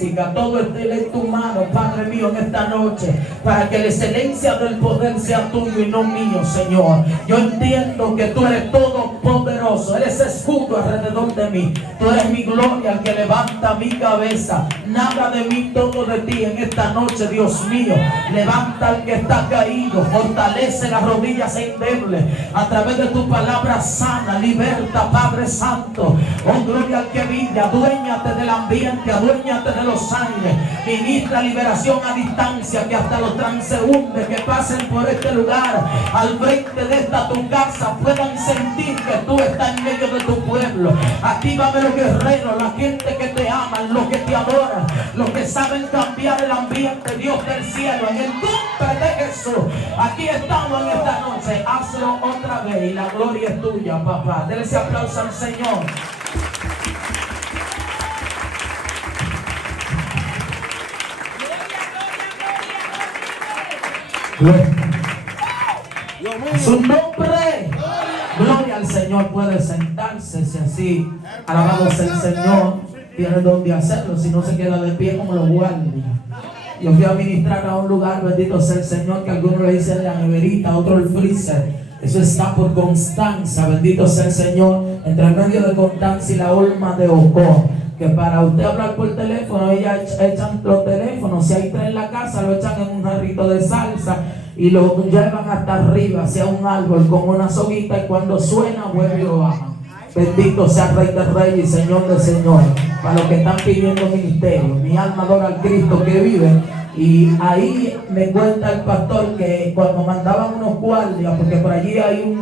física, todo esté en tu mano, Padre mío, en esta noche, para que la excelencia del poder sea tuyo y no mío, Señor. Yo entiendo que tú eres todopoderoso, eres escudo alrededor de mí, tú eres mi gloria, el que levanta mi cabeza. Nada de mí, todo de ti en esta noche, Dios mío. Levanta al que está caído, fortalece las rodillas endebles a través de tu palabra sana, liberta, Padre Santo. Oh, gloria al que vive, aduéñate del ambiente, aduéñate de los aires, ministra liberación a distancia, que hasta los transeúntes que pasen por este lugar, al frente de esta tu casa, puedan sentir que tú estás en medio de tu pueblo. Actívame los guerreros, la gente que te aman, los que te adoran, los que saben cambiar el ambiente, Dios del cielo, en el nombre de Jesús. Aquí estamos en esta noche, hazlo otra vez y la gloria es tuya, papá. Denle ese aplauso al Señor. Su nombre. Gloria al Señor. Puede sentarse si así, alabado sea el Señor, tiene donde hacerlo, si no se queda de pie como los guardias. Yo fui a ministrar a un lugar, bendito sea el Señor, que algunos le dicen la neverita, otro el freezer. Eso está por Constanza, bendito sea el Señor, entre el medio de Constanza y la Olma de Ocó. Que para usted hablar por teléfono, ellas echan los teléfonos, si hay 3 en la casa, lo echan en un jarrito de salsa y lo llevan hasta arriba, hacia un árbol con una soguita, y cuando suena, vuelve y lo bajan. Bendito sea el Rey de Reyes y Señor de Señores. Para los que están pidiendo ministerio, mi alma adora al Cristo que vive. Y ahí me cuenta el pastor que cuando mandaban unos guardias, porque por allí hay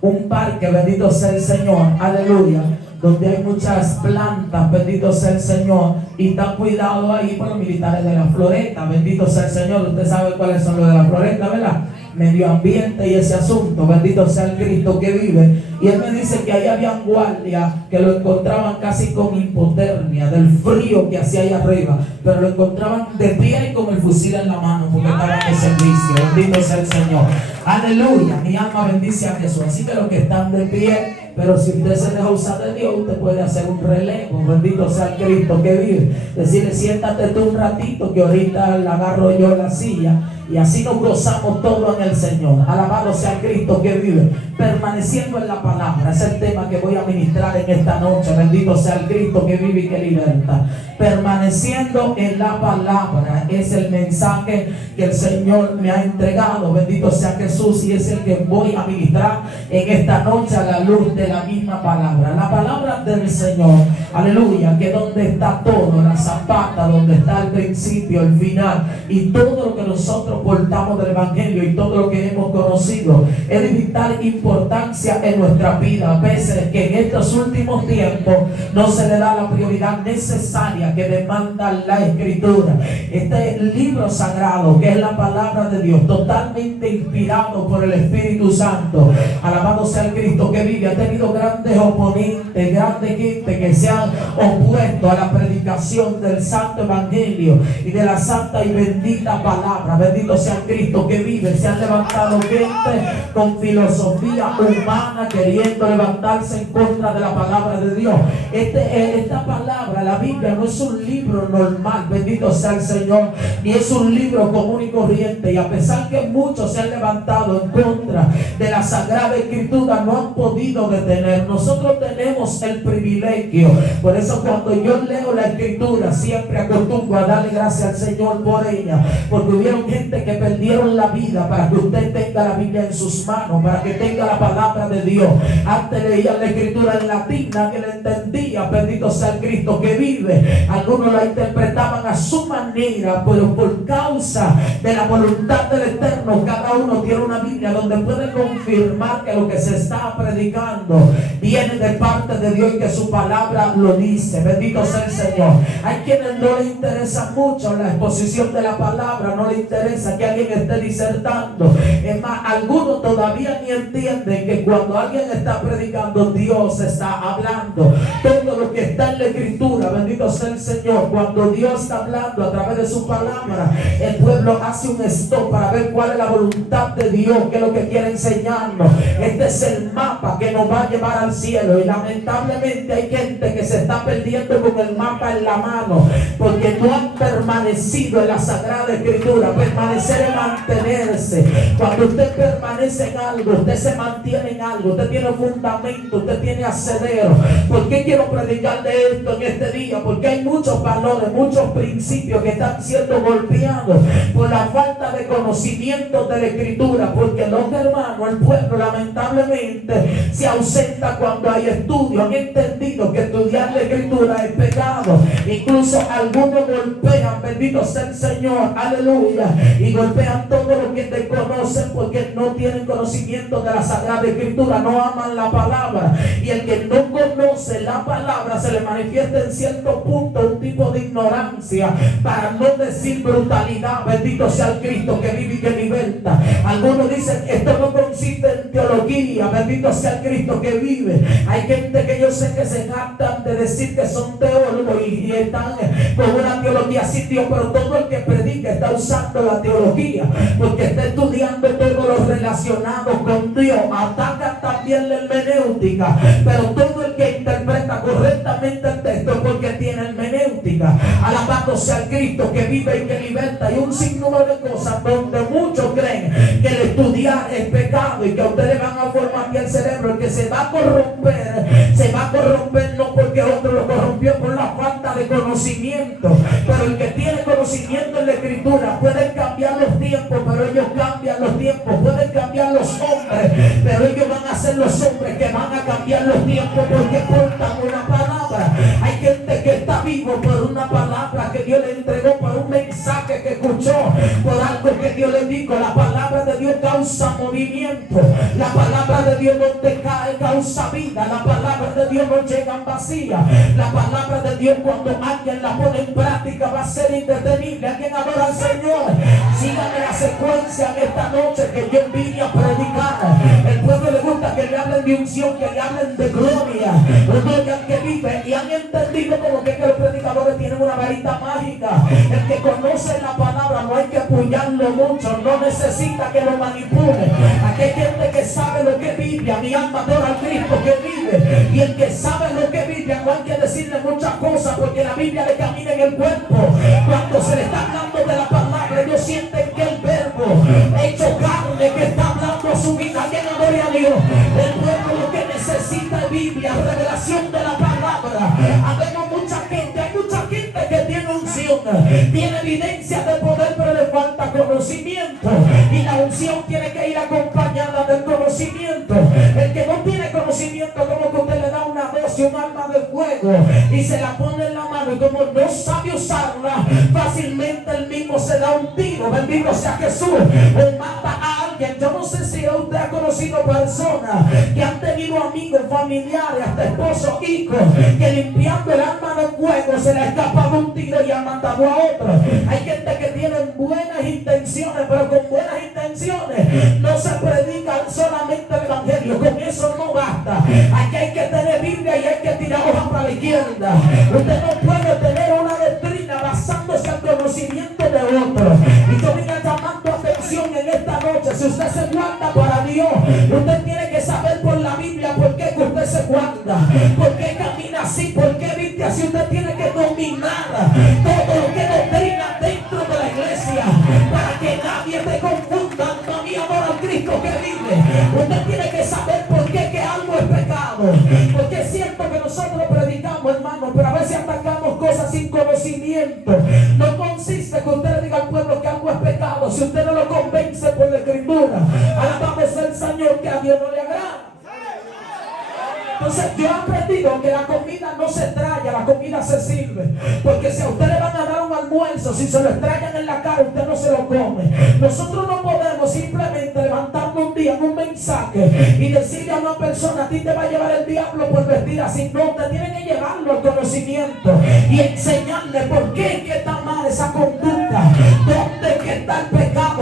un parque, bendito sea el Señor, aleluya, donde hay muchas plantas, bendito sea el Señor, y están cuidados ahí por los militares de la Floresta, bendito sea el Señor. Usted sabe cuáles son los de la Floresta, ¿verdad? Medio ambiente y ese asunto, bendito sea el Cristo que vive. Y él me dice que ahí habían guardias que lo encontraban casi con hipotermia del frío que hacía ahí arriba, pero lo encontraban de pie y con el fusil en la mano, porque estaban de servicio. Bendito sea el Señor, aleluya. Mi alma bendice a Jesús. Así que los que están de pie, pero si usted se deja usar de Dios, usted puede hacer un relevo. Bendito sea el Cristo que vive. Decirle, siéntate tú un ratito, que ahorita le agarro yo la silla. Y así nos gozamos todo en el Señor. Alabado sea el Cristo que vive. Permaneciendo en la palabra. Es el tema que voy a ministrar en esta noche. Bendito sea el Cristo que vive y que liberta. Permaneciendo en la palabra. Es el mensaje que el Señor me ha entregado. Bendito sea Jesús. Y es el que voy a ministrar en esta noche a la luz de la misma palabra. La palabra del Señor. Aleluya. Que donde está todo. La zapata. Donde está el principio, el final. Y todo lo que nosotros portamos del Evangelio y todo lo que hemos conocido es de vital importancia en nuestra vida, a veces que en estos últimos tiempos no se le da la prioridad necesaria que demanda la Escritura. Este libro sagrado, que es la palabra de Dios, totalmente inspirado por el Espíritu Santo, alabado sea el Cristo que vive, ha tenido grandes oponentes, grandes gente que se han opuesto a la predicación del Santo Evangelio y de la santa y bendita palabra. Bendito sea el Cristo que vive. Se han levantado gente con filosofía humana queriendo levantarse en contra de la palabra de Dios. Esta palabra, la Biblia, no es un libro normal, bendito sea el Señor, ni es un libro común y corriente. Y a pesar que muchos se han levantado en contra de la Sagrada Escritura, no han podido detener. Nosotros tenemos el privilegio. Por eso cuando yo leo la Escritura, siempre acostumbro a darle gracias al Señor por ella, porque hubieron gente que perdieron la vida para que usted tenga la Biblia en sus manos, para que tenga la palabra de Dios. Antes leían la Escritura en latín, que la entendía, bendito sea el Cristo que vive. Algunos la interpretaban a su manera, pero por causa de la voluntad del Eterno, cada uno tiene una Biblia donde puede confirmar que lo que se está predicando viene de parte de Dios y que su palabra lo dice. Bendito sea el Señor. Hay quienes no les interesa mucho la exposición de la palabra, no les interesa piensa que alguien esté disertando. Es más, algunos todavía ni entienden que cuando alguien está predicando, Dios está hablando. Todo lo que está en la Escritura, bendito sea el Señor, cuando Dios está hablando a través de su palabra, el pueblo hace un stop para ver cuál es la voluntad de Dios, qué es lo que quiere enseñarnos. Este es el mapa que nos va a llevar al cielo, y lamentablemente hay gente que se está perdiendo con el mapa en la mano porque no han permanecido en la Sagrada Escritura. Permanecer es mantenerse. Cuando usted permanece en algo, usted se mantiene en algo, usted tiene fundamento, usted tiene asedero. ¿Por qué quiero predicar de esto en este día? Porque hay muchos valores, muchos principios que están siendo golpeados por la falta de conocimiento de la Escritura, porque los hermanos, el pueblo lamentablemente se ausenta cuando hay estudio. Han entendido que estudiar la Escritura es pecado. Incluso algunos golpean, bendito sea el Señor, aleluya, y golpean todo lo que desconocen porque no tienen conocimiento de la Sagrada Escritura, no aman la palabra. Y el que no conoce la palabra se le manifiesta en cierto punto un tipo de ignorancia, para no decir brutalidad. Bendito sea el Cristo que vive y que liberta. Algunos dicen esto no consiste en teología. Bendito sea el Cristo que vive. Hay gente que yo sé que se jactan de decir que son teólogos y están con una teología sin Dios, pero todo el que predica está usando la teología porque está estudiando todo lo relacionado con Dios. Ataca también la hermenéutica, pero todo el que interpreta correctamente el texto porque tiene hermenéutica. Alabado sea el Cristo que vive y que liberta. Y un sinnúmero de cosas donde muchos creen que el estudiar es pecado y que a ustedes van a formatear el cerebro. El que se va a corromper no porque otro lo corrompió por la falta de conocimiento, pero el que tiene conocimiento en la Escritura. Pueden cambiar los tiempos, pero ellos cambian los tiempos. Pueden cambiar los hombres, pero ellos van a ser los hombres que van a cambiar los tiempos porque portan una palabra. Hay gente que está vivo por una palabra que Dios le entregó, por un mensaje que escuchó, por algo que Dios le dijo. La palabra de Dios causa movimiento. La palabra de Dios no te cae, causa vida. La palabra de Dios no llega vacía. La palabra de Dios, cuando alguien la pone en práctica, va a ser indetenible. Alguien adora al Señor. Síganme la secuencia en esta noche que yo vine a predicar. El pueblo le gusta que le hablen de unción, que le hablen de gloria. Gloria que vive. Y han entendido como que los predicadores tienen una varita mágica. El que conoce la palabra no hay que apoyarlo mucho, no necesita que lo manipule. Aquí hay gente que sabe lo que es Biblia. Mi alma adora al Cristo que vive. Y el que sabe lo que es Biblia no hay que decirle muchas cosas, porque la Biblia le camina en el cuerpo. Cuando se le está hablando de la palabra, ellos sienten que el verbo hecho carne que está hablando a su vida. Alguien adore a Dios. El pueblo lo que necesita es Biblia, revelación de la palabra. Habemos mucha gente, hay mucha gente que tiene unción, tiene evidencia de poder, pero le falta conocimiento. Y la unción tiene que ir acompañada del conocimiento. El que no tiene conocimiento, como que usted le da una dosis, un arma de fuego y se la pone en la mano, y como no sabe usarla, fácilmente el mismo se da un tiro. Bendito sea Jesús. O mata a alguien. Yo no sé si usted ha conocido personas que han tenido amigos, familiares, hasta esposos, hijos, que limpiando el arma de fuego se le ha escapado un tiro y ha matado a otro. Hay gente que tiene buenas intenciones, pero con buenas intenciones no se predica solamente el evangelio. Con eso no basta. Aquí hay que tener Biblia y hay que tirar hojas para la izquierda. Usted no puede tener una doctrina basándose en conocimiento de otro. Y yo vine llamando atención en esta noche. Si usted se guarda para Dios, usted tiene que saber por la Biblia por qué que usted se guarda, por qué camina así, por qué viste así. Usted tiene que dominar todo lo que doctrina dentro de la iglesia, para que nadie te confunda. No, mi amor al Cristo que vive. Usted tiene que saber por qué que algo es pecado. Porque es cierto que nosotros predicamos, hermano, pero a veces atacamos cosas sin conocimiento. No consiste que usted le diga al pueblo que algo es pecado si usted no lo convence por la Escritura. Alabamos al Señor, que a Dios no le agrada. Entonces yo he aprendido que la comida no se traya, la comida se sirve. Porque si a usted le van a dar un almuerzo, si se lo extrañan en la cara, usted no se lo come. Nosotros no podemos simplemente levantarnos un día en un mensaje y decirle a una persona: a ti te va a llevar el diablo por vestir así. No, usted tiene que llevarlo al conocimiento y enseñarle por qué es que está mal esa conducta, dónde es que está el pecado.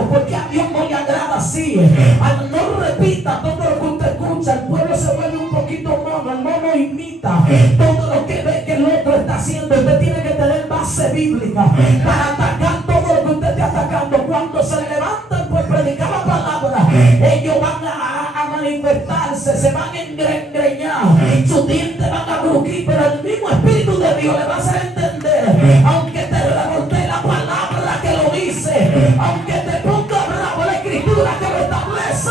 así. No repita todo lo que usted escucha. El pueblo se vuelve un poquito mono. El mono imita todo lo que ve que el otro está haciendo. Usted tiene que tener base bíblica para atacar todo lo que usted está atacando. Cuando se levantan por predicar la palabra, ellos van a manifestarse, se van a engreñar, sus dientes van a crujir, pero el mismo Espíritu de Dios le va a hacer entender, aunque te revoltee la palabra que lo dice, aunque te ponga bravo la escritura que lo establece.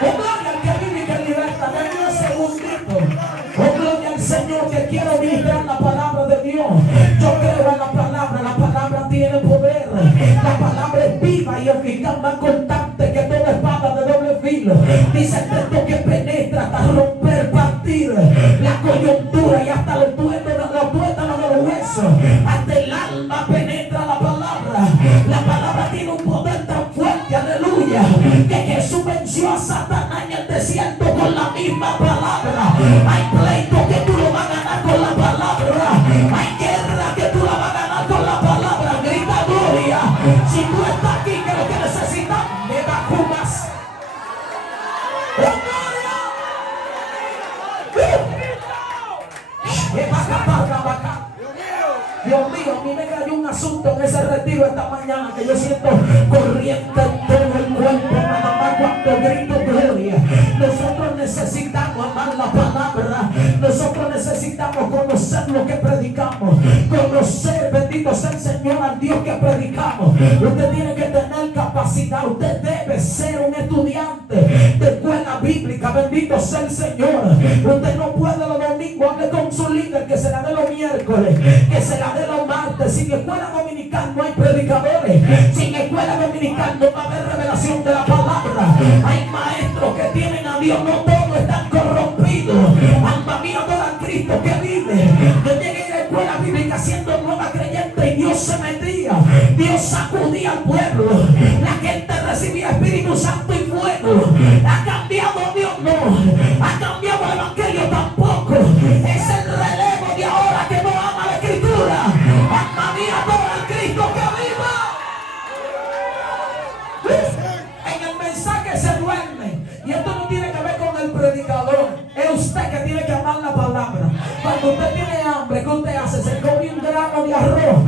Oh, gloria al que vive y que liberta. Denme un segundito. Oh, gloria al Señor, que quiero ministrar la palabra de Dios. Yo creo en la palabra tiene poder. La palabra es viva y eficaz, más cortante que toda espada de doble filo. Dice el texto que penetra hasta romper, partir la coyuntura y hasta los tuétanos de los huesos. Hasta el alma penetra la palabra. La palabra tiene un poder tan fuerte, aleluya, que Jesús venció a Satanás en el desierto con la misma palabra. Hay pleito que tú lo vas a ganar con la palabra. Hay guerra que tú la vas a ganar con la palabra. Grita gloria. Si tú estás aquí, que lo que necesitas, me vacunas. ¡Oh, gloria! Dios mío, a mí me cayó un asunto en ese retiro esta mañana que yo siento corriente en todo el cuerpo, nada más cuando grito gloria. Nosotros necesitamos amar la palabra. Nosotros necesitamos conocer lo que predicamos. Conocer, bendito sea el Señor, al Dios que predicamos. Usted tiene que tener capacidad. Usted debe ser un estudiante de escuela bíblica. Bendito sea el Señor. Usted no puede los domingos, hable con su líder, que se la dé los miércoles, que se la dé los martes. Sin escuela dominical no hay predicadores. Sin escuela dominical no va a haber revelación de la palabra. Hay maestros que tienen a Dios, no todos están corrompidos. Alma mía, toda Cristo que vive. Yo llegué a la escuela bíblica siendo nueva creyente y Dios se metía. Dios sacudía al pueblo. La gente recibía Espíritu Santo y fuego. ¿Ha cambiado Dios? No. ¿Ha cambiado el Evangelio? Tampoco. Es el relevo de ahora que no ama la Escritura. Alma mía, toda Cristo que viva. En el mensaje se duerme. Y esto no tiene que ver con el predicador. Es usted que tiene que amar la palabra. Cuando usted tiene hambre, ¿qué usted hace? Se come un grano de arroz.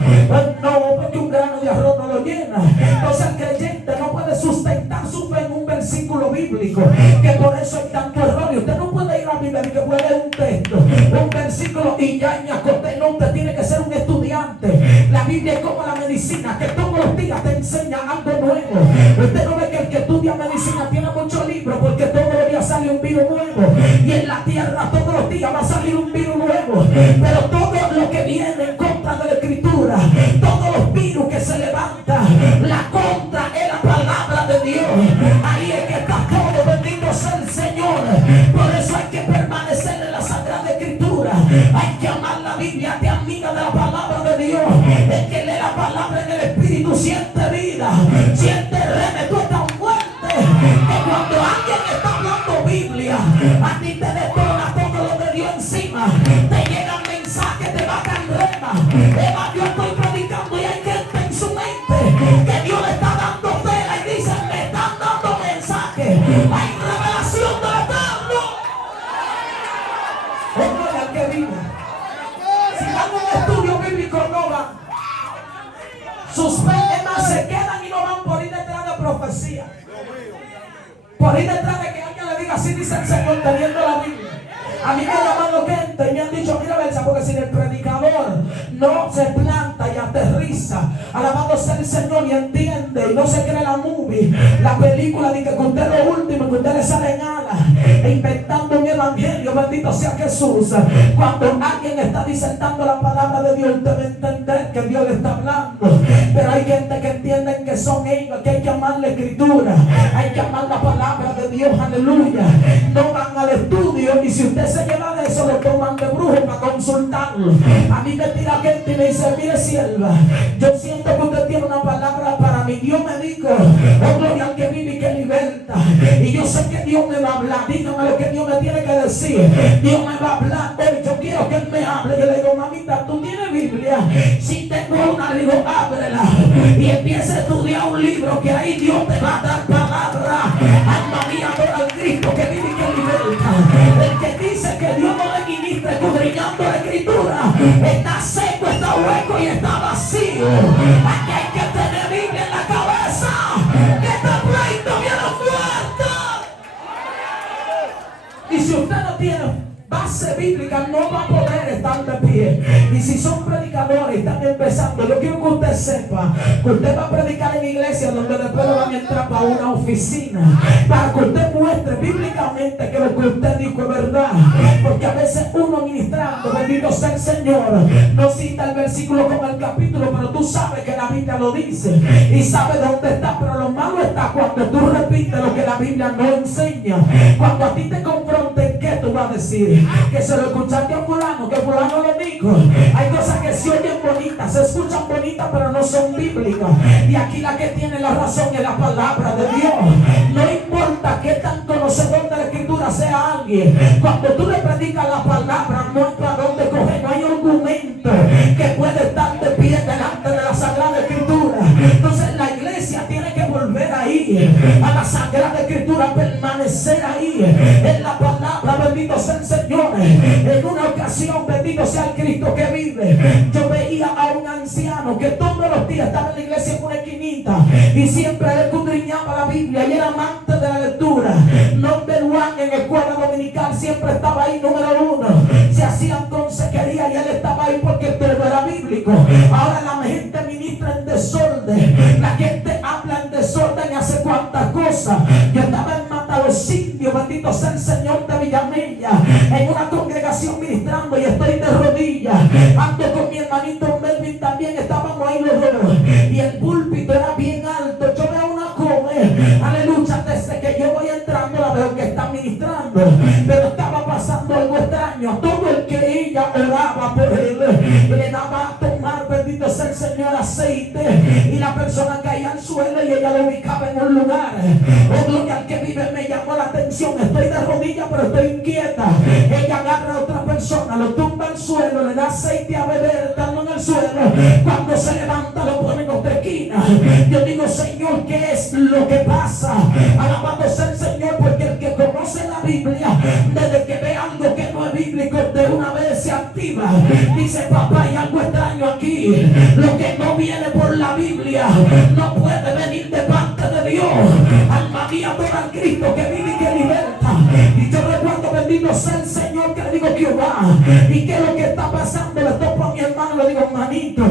No, porque un grano de arroz no lo llena. Entonces el creyente no puede sustentar su fe en un versículo bíblico, que por eso hay tanto error. Y usted no puede ir a la Biblia y que puede leer un texto, un versículo y ya ñacote. No, usted tiene que ser un estudiante. La Biblia es como la medicina, que todos los días te enseña algo nuevo. Usted no ve que el que estudia medicina tiene muchos libros, porque todos los días sale un virus nuevo. Y en la tierra todos los días va a salir un virus nuevo. Pero todo lo que viene en contra de la Escritura, todos los virus que se levantan, la contra es la palabra de Dios. Ahí es que está todo, bendito sea el Señor. Por eso hay que permanecer en la Sagrada Escritura. Hay que amar la Biblia, te amiga de la palabra de Dios. El que lee la palabra en el Espíritu siente vida, siente reme. Tú estás fuerte que cuando alguien está hablando Biblia, a ti te detona todo lo de Dios encima. Te llegan mensajes, te bajan rema. Yo estoy predicando y hay gente en su mente que Dios le está dando tela y dicen, me están dando mensajes. Hay revelación del Eterno. Oye, al que vive. Si van a un estudio bíblico, no van. Sus penas se quedan y no van por ir detrás de profecía. Por ir detrás de que alguien le diga, así dice el Señor, teniendo la Biblia. A mí me han llamado gente y me han dicho, mira Belsa, porque si el predicador no se planta y aterriza, alabado sea el Señor, y entiende y no se cree la movie, la película de que usted es lo último, que usted le sale en alas e inventando un evangelio, bendito sea Jesús. Cuando alguien está disertando la palabra de Dios, usted va a entender que Dios le está hablando. Pero hay gente que entiende que son ellos, que hay que amar la Escritura, hay que amar la palabra de Dios, aleluya. No van al estudio y si usted se lleva de eso, lo toman de brujo para consultarlo. A mí me tira gente y me dice, mire sierva, yo siento que usted tiene una palabra para mí. Dios me dijo, oh gloria al que vive y que liberta. Y yo sé que Dios me va a hablar. Dígame lo que Dios me tiene que decir. Dios me va a hablar hoy. Yo quiero que Él me hable. Yo le digo, mamita, ¿tú tienes Biblia? Si tengo una, le digo, ábrela y empieza a estudiar un libro que ahí Dios te va a dar para Dios no le ministra escudriñando la escritura, está seco, está hueco y está vacío. Aquí hay que tener Biblia en la cabeza, que este pleito viene fuerte. Y si usted no tiene base bíblica, no va a poder estar de pie. Y si son predicadores y están empezando, yo quiero que usted sepa que usted va a predicar en iglesia donde después lo van a entrar para una oficina, para que usted muestre bíblicamente que lo que usted dijo es verdad. Porque a veces uno ministrando, bendito sea el Señor, no cita el versículo con el capítulo, pero tú sabes que la Biblia lo dice y sabes dónde está. Pero lo malo está cuando tú repites lo que la Biblia no enseña. Cuando a ti te confronten, ¿qué tú vas a decir? Que se lo escuchaste a fulano, que fulano lo dijo. Hay cosas que se oyen bonitas, se escuchan bonitas, pero no son bíblicas. Y aquí la que tiene la razón es la palabra de Dios. No importa qué tan conocedor de la escritura sea alguien, cuando tú le predicas la palabra, no hay para dónde coger, no hay argumento que puede estar de pie delante de la Sagrada Escritura. Entonces la iglesia tiene que volver ahí a la Sagrada Escritura, permanecer ahí en la palabra. Bendito sea el Señor. En una ocasión, bendito sea el Cristo que vive, yo veía a un anciano que todos los días estaba en la iglesia en una esquinita y siempre él escudriñaba la Biblia y era amante de la lectura. Number one en escuela dominical, siempre estaba ahí, número uno. Se hacían consejería y él estaba ahí porque todo era bíblico. Ahora la gente ministra en desorden, la gente habla en desorden y hace cuantas cosas. Yo estaba en Los Indios, bendito sea el Señor de Villamella, en una congregación ministrando y estoy de rodillas. Ando con mi hermanito Melvin también, estábamos ahí los dos y el púlpito era bien alto. Yo veo una joven, aleluya, desde que yo voy entrando la veo que está ministrando, pero estaba pasando algo extraño. Todo el que ella oraba por él le daba a tomar, bendito sea el Señor, aceite, y la persona caía al suelo y ella lo ubicaba en un lugar. Oh, gloria al que vive. Me llamó la atención, estoy de rodillas pero estoy inquieta. Ella agarra a otra persona, lo tumba al suelo, le da aceite a beber, estando en el suelo. Cuando se levanta lo pone en otra esquina. Yo digo, Señor, ¿qué es lo que pasa? Alabado sea el Señor, porque el que conoce la Biblia, desde que ve algo que no es bíblico, de una vez se activa. Dice, papá, hay algo extraño aquí. Lo que no viene por la Biblia no puede venir de parte de Dios. Alma mía, adora al Cristo que vive y que liberta. Y yo recuerdo, bendito sea el Señor, que le digo, Jehová, ¿y qué es lo que está pasando? Le toco a mi hermano, le digo, hermanito,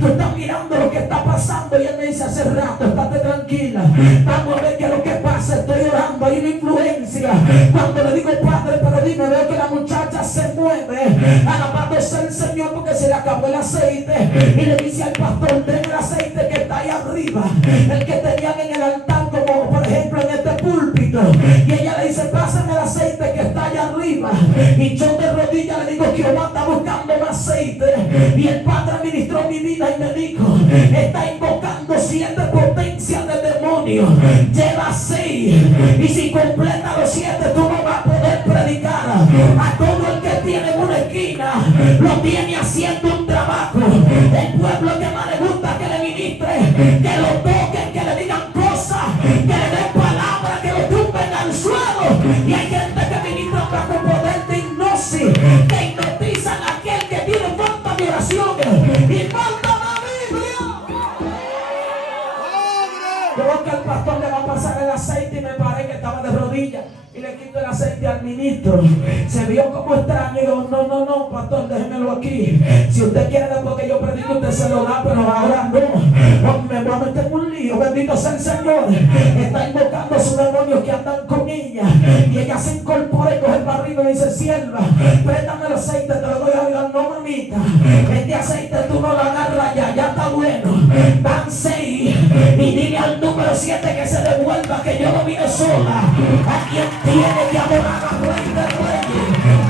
tú estás mirando lo que está pasando. Y él me dice, hace rato, estate tranquila, vamos a ver qué es lo que pasa. Estoy orando, hay una influencia. Cuando le digo, Padre, pero dime, veo que la muchacha se mueve. Alabado sea el Señor, porque se le acabó el aceite. Y le dice al pastor, den el aceite que está ahí arriba, el que tenían en el altar, como por ejemplo en este púlpito. Y ella le dice, pásame el aceite que está allá arriba. Y yo de rodillas le digo, Jehová está buscando más aceite. Y el Padre ministró mi vida y me dijo, está invocando 7 potencias del demonio, lleva 6, y si completa los 7 tú no vas a poder predicar. A todo el que tiene en una esquina lo tiene haciendo un trabajo. El pueblo que más le gusta que le ministre, que lo toquen, que le digan cosas, que le den palabras, que lo tumben al suelo. Y hay gente que ministra bajo poder de hipnosis, que hipnotizan a aquel que tiene falta de oración y falta la Biblia. Yo veo que al pastor le va a pasar el aceite y me paré que estaba de rodillas y le quito el aceite al ministro. Se vio como extraño y digo, no, pastor, déjemelo aquí. Si usted quiere después que yo predique, usted se lo da, pero ahora no. Me voy a meter en un lío, bendito sea el Señor. Está invocando a sus demonios que andan con ella. Y ella se incorpora y coge el barril y dice, sierva, préstame el aceite, te lo doy a Dios. No, mamita, este aceite tú no lo agarras ya está bueno. Van 6 y dile al número 7 que se devuelva, que yo no vine sola. ¿A quien tiene que adorar al Rey de Reyes?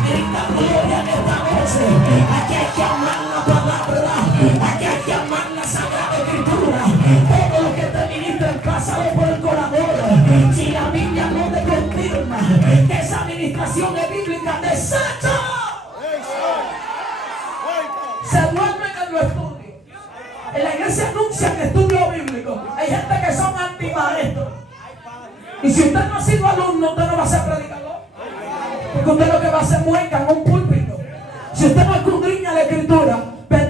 Grita gloria en esta noche. Aquí hay que amar la palabra, aquí hay que amar la Sagrada Escritura. Todo lo que te ministren, pásalo por el corazón. Si la Biblia no te confirma que esa administración es bíblica, desecha. Se duermen en los estudios. En la iglesia anuncian estudios bíblicos. Hay gente que son antimaestros. Y si usted no ha sido alumno, usted no va a ser predicador. Porque usted lo que va a hacer mueca en un púlpito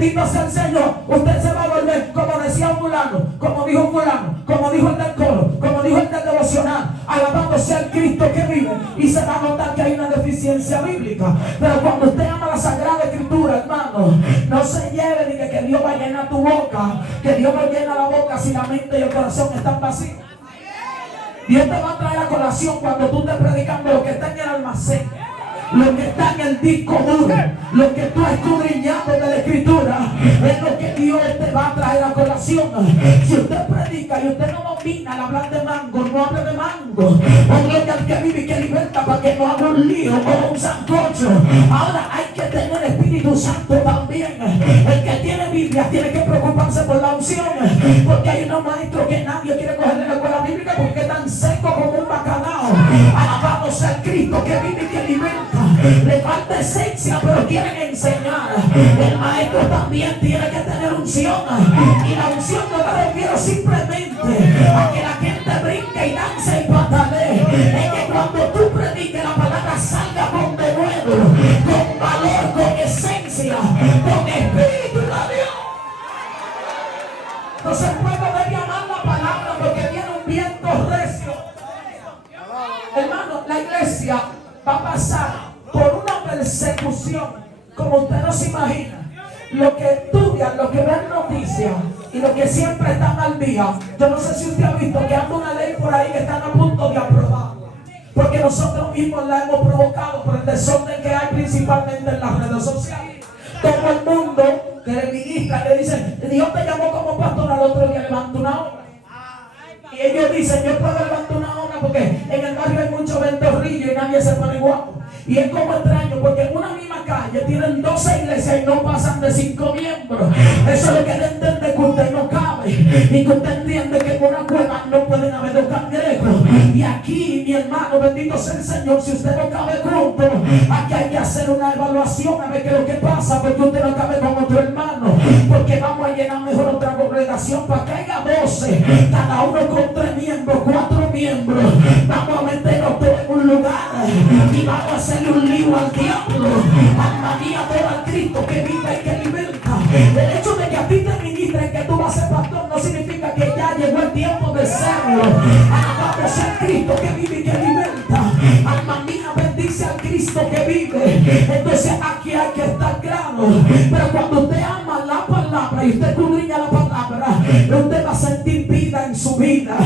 bendito sea el Señor, usted se va a volver, como decía un fulano, como dijo un fulano, como dijo el del coro, como dijo el del devocional, alabando sea el Cristo que vive, y se va a notar que hay una deficiencia bíblica. Pero cuando usted ama la Sagrada Escritura, hermano, no se lleve ni que Dios va a llenar tu boca, que Dios no llena la boca si la mente y el corazón están vacíos. Dios te va a traer a colación cuando tú estés predicando lo que está en el almacén, lo que está en el disco duro, lo que tú escudriñando de la Escritura, es lo que Dios te va a traer a colación. Si usted predica y usted no domina al hablar de mango, no hable de mango. O gloria al que vive y que liberta, para que no haga un lío o un sancocho. Ahora hay que tener Espíritu Santo también. El que tiene Biblia tiene que preocuparse por la unción, porque hay unos maestros que nadie quiere coger en la escuela bíblica porque están secos como un bacalao. Alabamos al Cristo que vive y que liberta. Le falta esencia, pero quieren enseñar. El maestro también tiene que tener unción. Y la unción no me refiero simplemente a que la gente brinque y dance y patalee. Es que cuando tú prediques la palabra salga con denuedo, con valor, con esencia, con espíritu de Dios. No se puede llamar la palabra porque viene un viento recio. Hermano, la iglesia va a pasar por una persecución como usted no se imagina. Lo que estudian, lo que ven noticias y lo que siempre están al día. Yo no sé si usted ha visto que anda una ley por ahí que están a punto de aprobar, porque nosotros mismos la hemos provocado por el desorden que hay principalmente en las redes sociales. Todo el mundo que le ministra le dice: Dios te llamó como pastor, al otro día levanta una obra. Y ellos dicen: yo puedo levantar una obra porque en el barrio hay mucho ventorrillo y nadie se pone guapo. Y es como extraño porque en una misma calle tienen 12 iglesias y no pasan de 5 miembros. Eso es lo que le entiende, que usted no cabe, y que usted entiende que en una cueva no pueden haber dos cangrejos. Y aquí, mi hermano, bendito sea el Señor, si usted no cabe junto, aquí hay que hacer una evaluación a ver qué es lo que pasa, porque usted no cabe con otro hermano, porque vamos a llenar mejor otra congregación para que haya 12, cada uno con 3 miembros, 4 miembros. Vamos a meternos todos en un lugar y vamos a hacerle un lío al diablo. Alma mía, adora al Cristo que vive y que liberta. El hecho de que a ti te ministren que tú vas a ser pastor no significa que ya llegó el tiempo de serlo. Alabamos al Cristo que vive y que liberta. Alma mía, bendice al Cristo que vive. Entonces aquí hay que estar claro. Pero cuando usted ama la palabra y usted escudriña la palabra, usted va a sentir vida en su vida.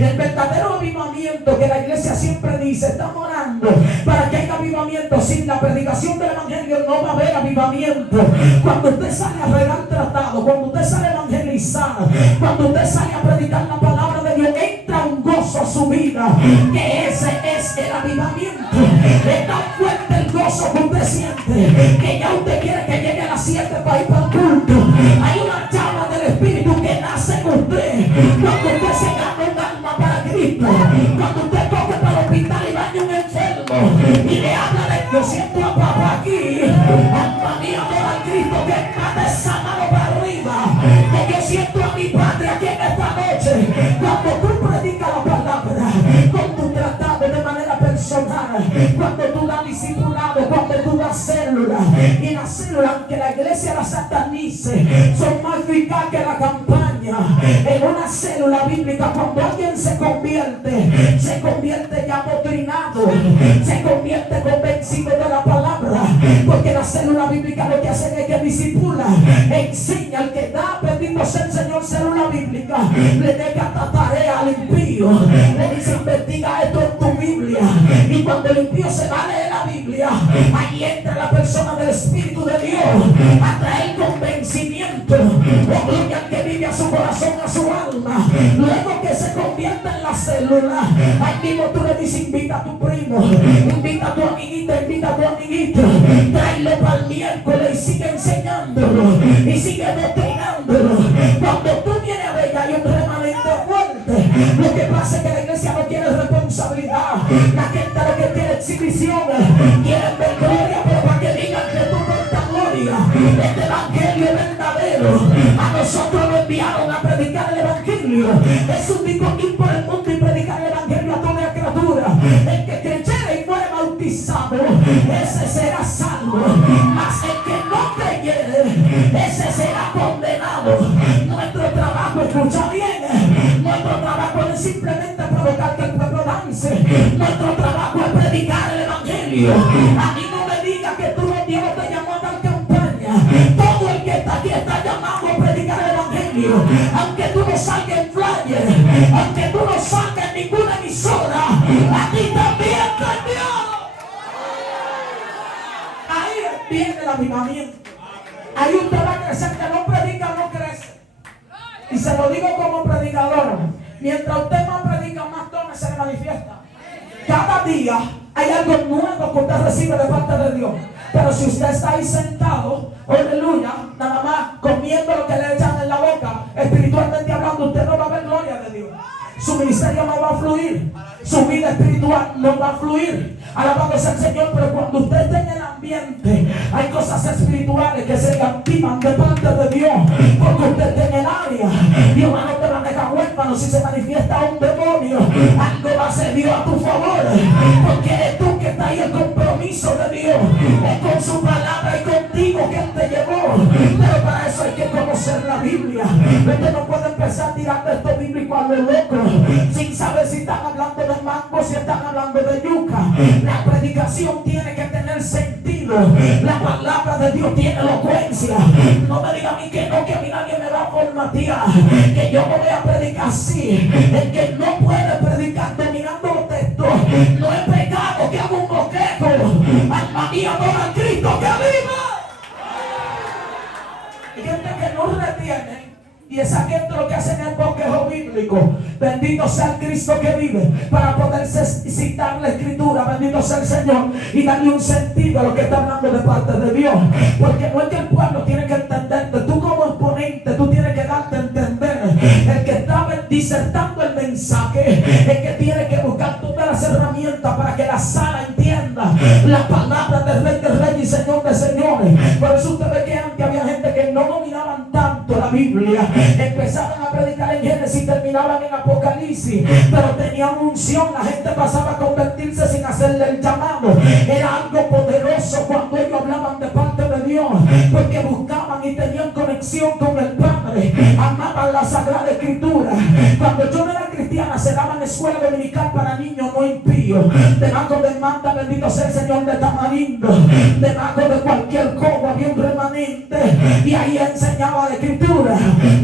El verdadero avivamiento que la iglesia siempre dice: estamos orando para que haya avivamiento. Sin la predicación del evangelio no va a haber avivamiento. Cuando usted sale a regar tratado, cuando usted sale a evangelizar, cuando usted sale a predicar la palabra de Dios, entra un gozo a su vida, que ese es el avivamiento. Es tan fuerte el gozo que usted siente que ya usted quiere que llegue a las 7 para ir para el culto. Hay una llama del Espíritu que nace en usted cuando usted se gana un alma para Cristo, cuando usted coge para el hospital y baña un enfermo y le habla de: yo siento a papá aquí. Alma mía, adora al Cristo que está de esa mano para arriba, que yo siento a mi Padre aquí en esta noche. Cuando tú predicas la palabra con tu tratado de manera personal, cuando tú das discipulado, cuando tú das célula, y las células, aunque la iglesia la satanice, son más eficaces que la campaña. En una célula bíblica, cuando alguien se convierte ya doctrinado, se convierte convencido de la palabra, porque la célula bíblica lo que hace es que disipula, enseña. Al que da, bendito sea el Señor, célula bíblica, le deja esta tarea al impío, le dice: investiga esto en tu Biblia. Y cuando el impío se va a leer la Biblia, ahí entra la persona del Espíritu de Dios a traer convencimiento. Oh, gloria al que vive a su corazón, a su alma. Luego que se convierta en la célula, ahí mismo tú le dices: invita a tu primo, invita a tu amiguita, invita a tu amiguito, tráelo para el miércoles y sigue enseñándolo y sigue doctrinándolo. Cuando tú vienes a ver, hay un remanente fuerte. Lo que pasa es que la iglesia no tiene responsabilidad. La gente lo que tiene exhibición, quieren ver gloria, pero para que digan que tú no estás gloria. Este evangelio verdadero, a nosotros nos enviaron a predicar el evangelio. Es un disco ir por el mundo y predicar el evangelio a toda criatura. El que creyere y fuere bautizado, ese será salvo. Mas el que no creyere, ese será Escucha bien, nuestro trabajo no es simplemente provocar que el pueblo dance. Nuestro trabajo es predicar el evangelio. A mí no me digas que tú Dios te llamó a dar campaña. Todo el que está aquí está llamado a predicar el evangelio. Aunque tú no salgas en flyer, aunque tú no salgas en ninguna emisora, a ti también te envió. Ahí viene el avivamiento. Ahí usted va a crecer. Que no predica, no crece. Y se lo digo como predicador. Mientras usted más predica, más dones se le manifiesta. Cada día hay algo nuevo que usted recibe de parte de Dios. Pero si usted está ahí sentado, aleluya, nada más comiendo lo que le echan en la boca, espiritualmente hablando, usted no va a ver gloria de Dios. Su ministerio no va a fluir. Su vida espiritual no va a fluir. Alabado sea el Señor. Pero cuando usted esté en el ambiente, hay cosas espirituales que se activan de parte de Dios. Porque usted está en el área. Dios no te va a dejar huérfano. Si se manifiesta un demonio, algo va a ser Dios a tu favor. Porque eres tú que está ahí. El compromiso de Dios es con su palabra y contigo que Él te llevó. Pero para eso hay que conocer la Biblia. Usted no puede empezar a tirar de esto bíblico a lo loco sin saber si están hablando de mango, si están hablando de yuca. La predicación tiene que tener sentido. La palabra de Dios tiene elocuencia. No me diga a mí que no, que a mí nadie me va a formatear, que yo no voy a predicar así. El que no puede predicar dominando los textos, no es pecado que haga un boquejo. Alma mía, adora a Cristo que viva. Hay gente que no retiene. Y esa gente lo que hacen es bosquejo bíblico. Bendito sea el Cristo que vive. Para poder citar la escritura. Bendito sea el Señor. Y darle un sentido a lo que está hablando de parte de Dios. Porque no es que el pueblo tiene que entenderte. Tú como exponente, tú tienes que darte a entender. El que está disertando el mensaje, el que tiene que buscar todas las herramientas para que la sala entienda la palabra del Rey de Reyes y Señor de Señores. Por eso usted ve que antes había gente que no dominaban tanto la Biblia. Empezaban a predicar en Génesis y terminaban en Apocalipsis, pero tenían unción. La gente pasaba a convertirse sin hacerle el llamado. Era algo poderoso cuando ellos hablaban de parte de Dios, porque buscaban y tenían conexión con el Padre. Amaban la Sagrada Escritura. Cuando yo no era cristiana, se daban escuela dominical para niños no impíos. Debajo de manta, bendito sea el Señor, de tamarindo. Debajo de cualquier cobo había un remanente y ahí enseñaba la Escritura.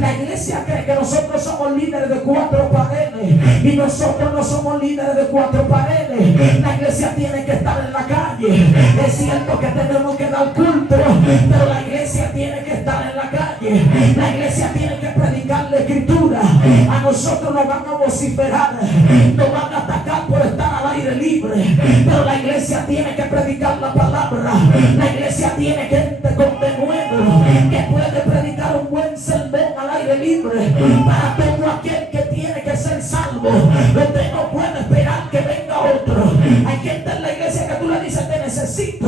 La iglesia cree que nosotros somos líderes de 4 paredes y nosotros no somos líderes de 4 paredes. La iglesia tiene que estar en la calle. Es cierto que tenemos que dar culto, pero la iglesia tiene que estar en la calle. La iglesia tiene que predicar la Escritura. A nosotros nos van a vociferar, nos van a atacar por estar al aire libre, pero la iglesia tiene que predicar la palabra. La iglesia tiene gente con denuedo que puede predicar un buen sermón al aire libre para todo aquel que tiene que ser salvo. Usted no puede esperar que venga otro. Hay gente en la iglesia que tú le dices: te necesito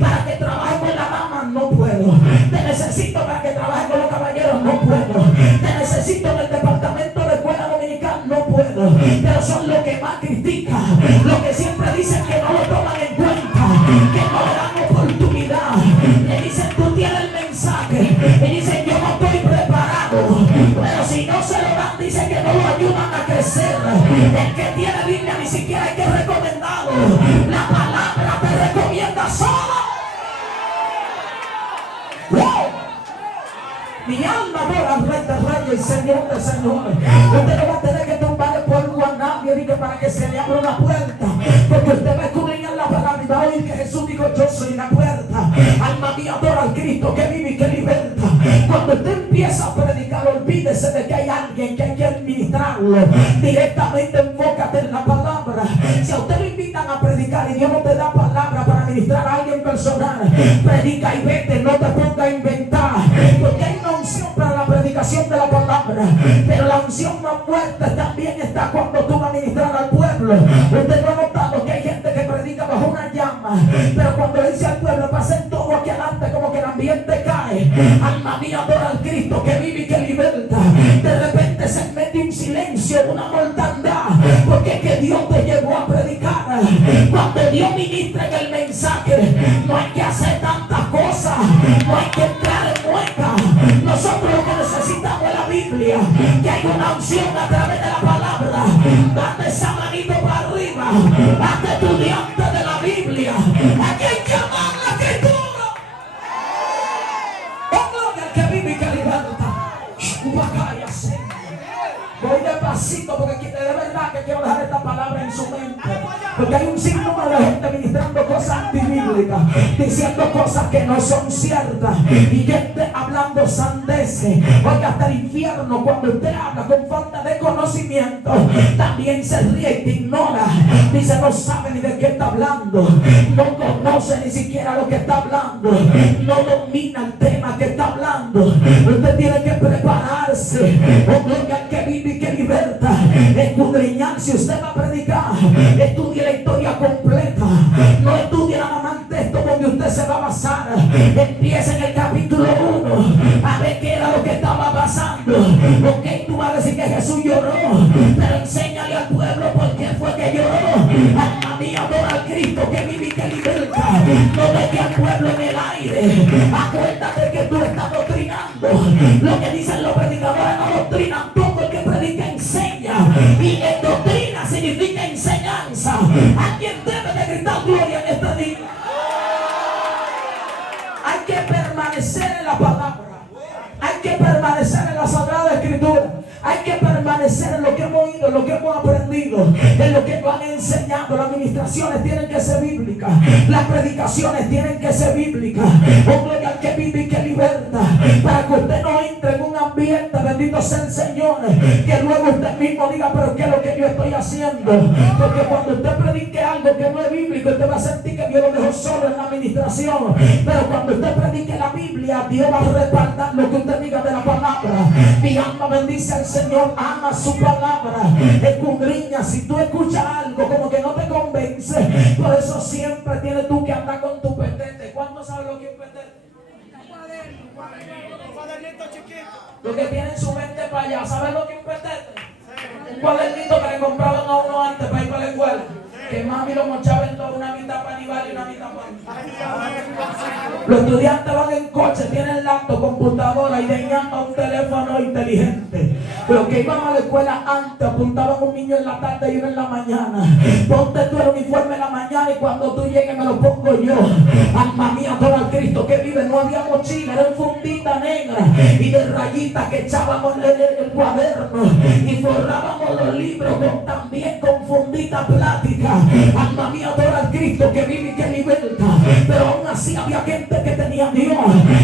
para que trabajes con la dama, no puedo. Te necesito para que trabajes con los caballeros, no puedo. Te necesito en el departamento de escuela dominical, no puedo. Pero son los que más critican, los que siempre dicen que no lo toman en cuenta, que no le dan oportunidad. Le dicen: tú tienes el mensaje, y dicen: yo no estoy preparado. Pero si no se lo dan, dicen que no lo ayudan a crecer. El que tiene Biblia ni siquiera hay que recomendarlo. La palabra te recomienda solo. ¡Wow! Mi alma adora al Rey de Reyes y Señor de Señores. Usted no va a tener que tumbar el polvo a nadie ni que para que se le abra una puerta, porque usted va a escudriñar la palabra y va a oír que Jesús dijo: yo soy la puerta. Alma mía, adora al Cristo que vive y que liberta. Cuando usted empieza a predicar, olvídese de que hay alguien que hay que administrarlo. Directamente enfócate en la palabra. Si a usted lo invitan a predicar y Dios no te da palabra para ministrar a alguien personal, predica y vete, no te pongas a inventar, porque hay una unción para la predicación de la palabra, pero la unción más fuerte también está cuando tú vas a ministrar al pueblo. Usted no ha notado que hay gente que predica bajo una llama, pero cuando le dice al pueblo: pasen todo aquí adelante, como que el ambiente cae. Alma mía, adora al Cristo que vive y que liberta. De repente se mete un silencio, una mortandad, porque es que Dios te llevó a predicar. Cuando Dios ministra en el mensaje, no hay que hacer tantas cosas, no hay que entrar en muecas. Nosotros lo que necesitamos es la Biblia, que hay una unción a través de la palabra. Date esa manito para arriba. Hazte estudiante de la Biblia. ¿A quién llaman la escritura? Oh, gloria al que vive y que liberta. Voy despacito porque de verdad que quiero dejar esta palabra en su mente. Porque hay un sinnúmero de gente ministrando cosas antibíblicas, diciendo cosas que no son ciertas, y gente hablando sandeces. Oiga, hasta el infierno, cuando usted habla con falta de conocimiento, también se ríe y te ignora. Dice, no sabe ni de qué está hablando, no conoce ni siquiera lo que está hablando, no domina el tema que está hablando. Usted tiene que prepararse. Oh, gloria al que vive y que liberta. Escudriñar. Si usted va a predicar, estudie la historia completa. No estudie nada más el texto donde usted se va a basar. Empieza en el capítulo 1 a ver qué era lo que estaba pasando. Ok, tú vas a decir que Jesús lloró, pero enséñale al pueblo por qué fue que lloró. Alma mía, adora al Cristo que vive y que liberta. No deje al pueblo en el aire. Acuérdate que tú estás doctrinando. Lo que dicen los predicadores no doctrinan. Todo el que predica enseña. Y en doctrina significa enseñanza. Alguien debe de gritar gloria en este día. Hay que permanecer en la palabra. Hay que permanecer en la Sagrada Escritura. Hay que permanecer en lo que hemos oído, en lo que hemos aprendido, en lo que nos han enseñado. Las administraciones tienen que ser bíblicas. Las predicaciones tienen que ser bíblicas. Oh, gloria al que vive y que liberta. Para que usted no entre en un ambiente, bendito sea el Señor, que luego usted mismo diga, pero ¿qué es lo que yo estoy haciendo? Porque cuando usted predique algo que no es bíblico, usted va a sentir que Dios lo dejó solo en la administración. Pero cuando usted predique la Biblia, Dios va a respaldar lo que usted diga de la palabra. Mi alma bendice al Señor, ama su palabra, escudriña. Si tú escuchas algo como que no te convence, por eso siempre tienes tú que andar con tu petete. ¿Cuánto sabes lo que es un petete? Lo que tiene en su mente para allá. ¿Sabes lo que es un petete? Un cuadernito que le compraban a uno antes para ir para la escuela, que mami lo mochaba en todo, una mitad para Aníbal y una mitad para mí. Los estudiantes van en coche, tienen laptop, computadora y tenían un teléfono inteligente. Los que iban a la escuela antes apuntaban un niño en la tarde y uno en la mañana. Ponte tú el uniforme en la mañana y cuando tú llegues me lo pongo yo. Alma mía, todo al Cristo que vive. No había mochila, era un fundita negra y de rayitas que echábamos el cuaderno y forrábamos los libros también con fundita plástica. Alma mía, adora al Cristo que vive y que liberta. Pero aún así había gente que tenía Dios.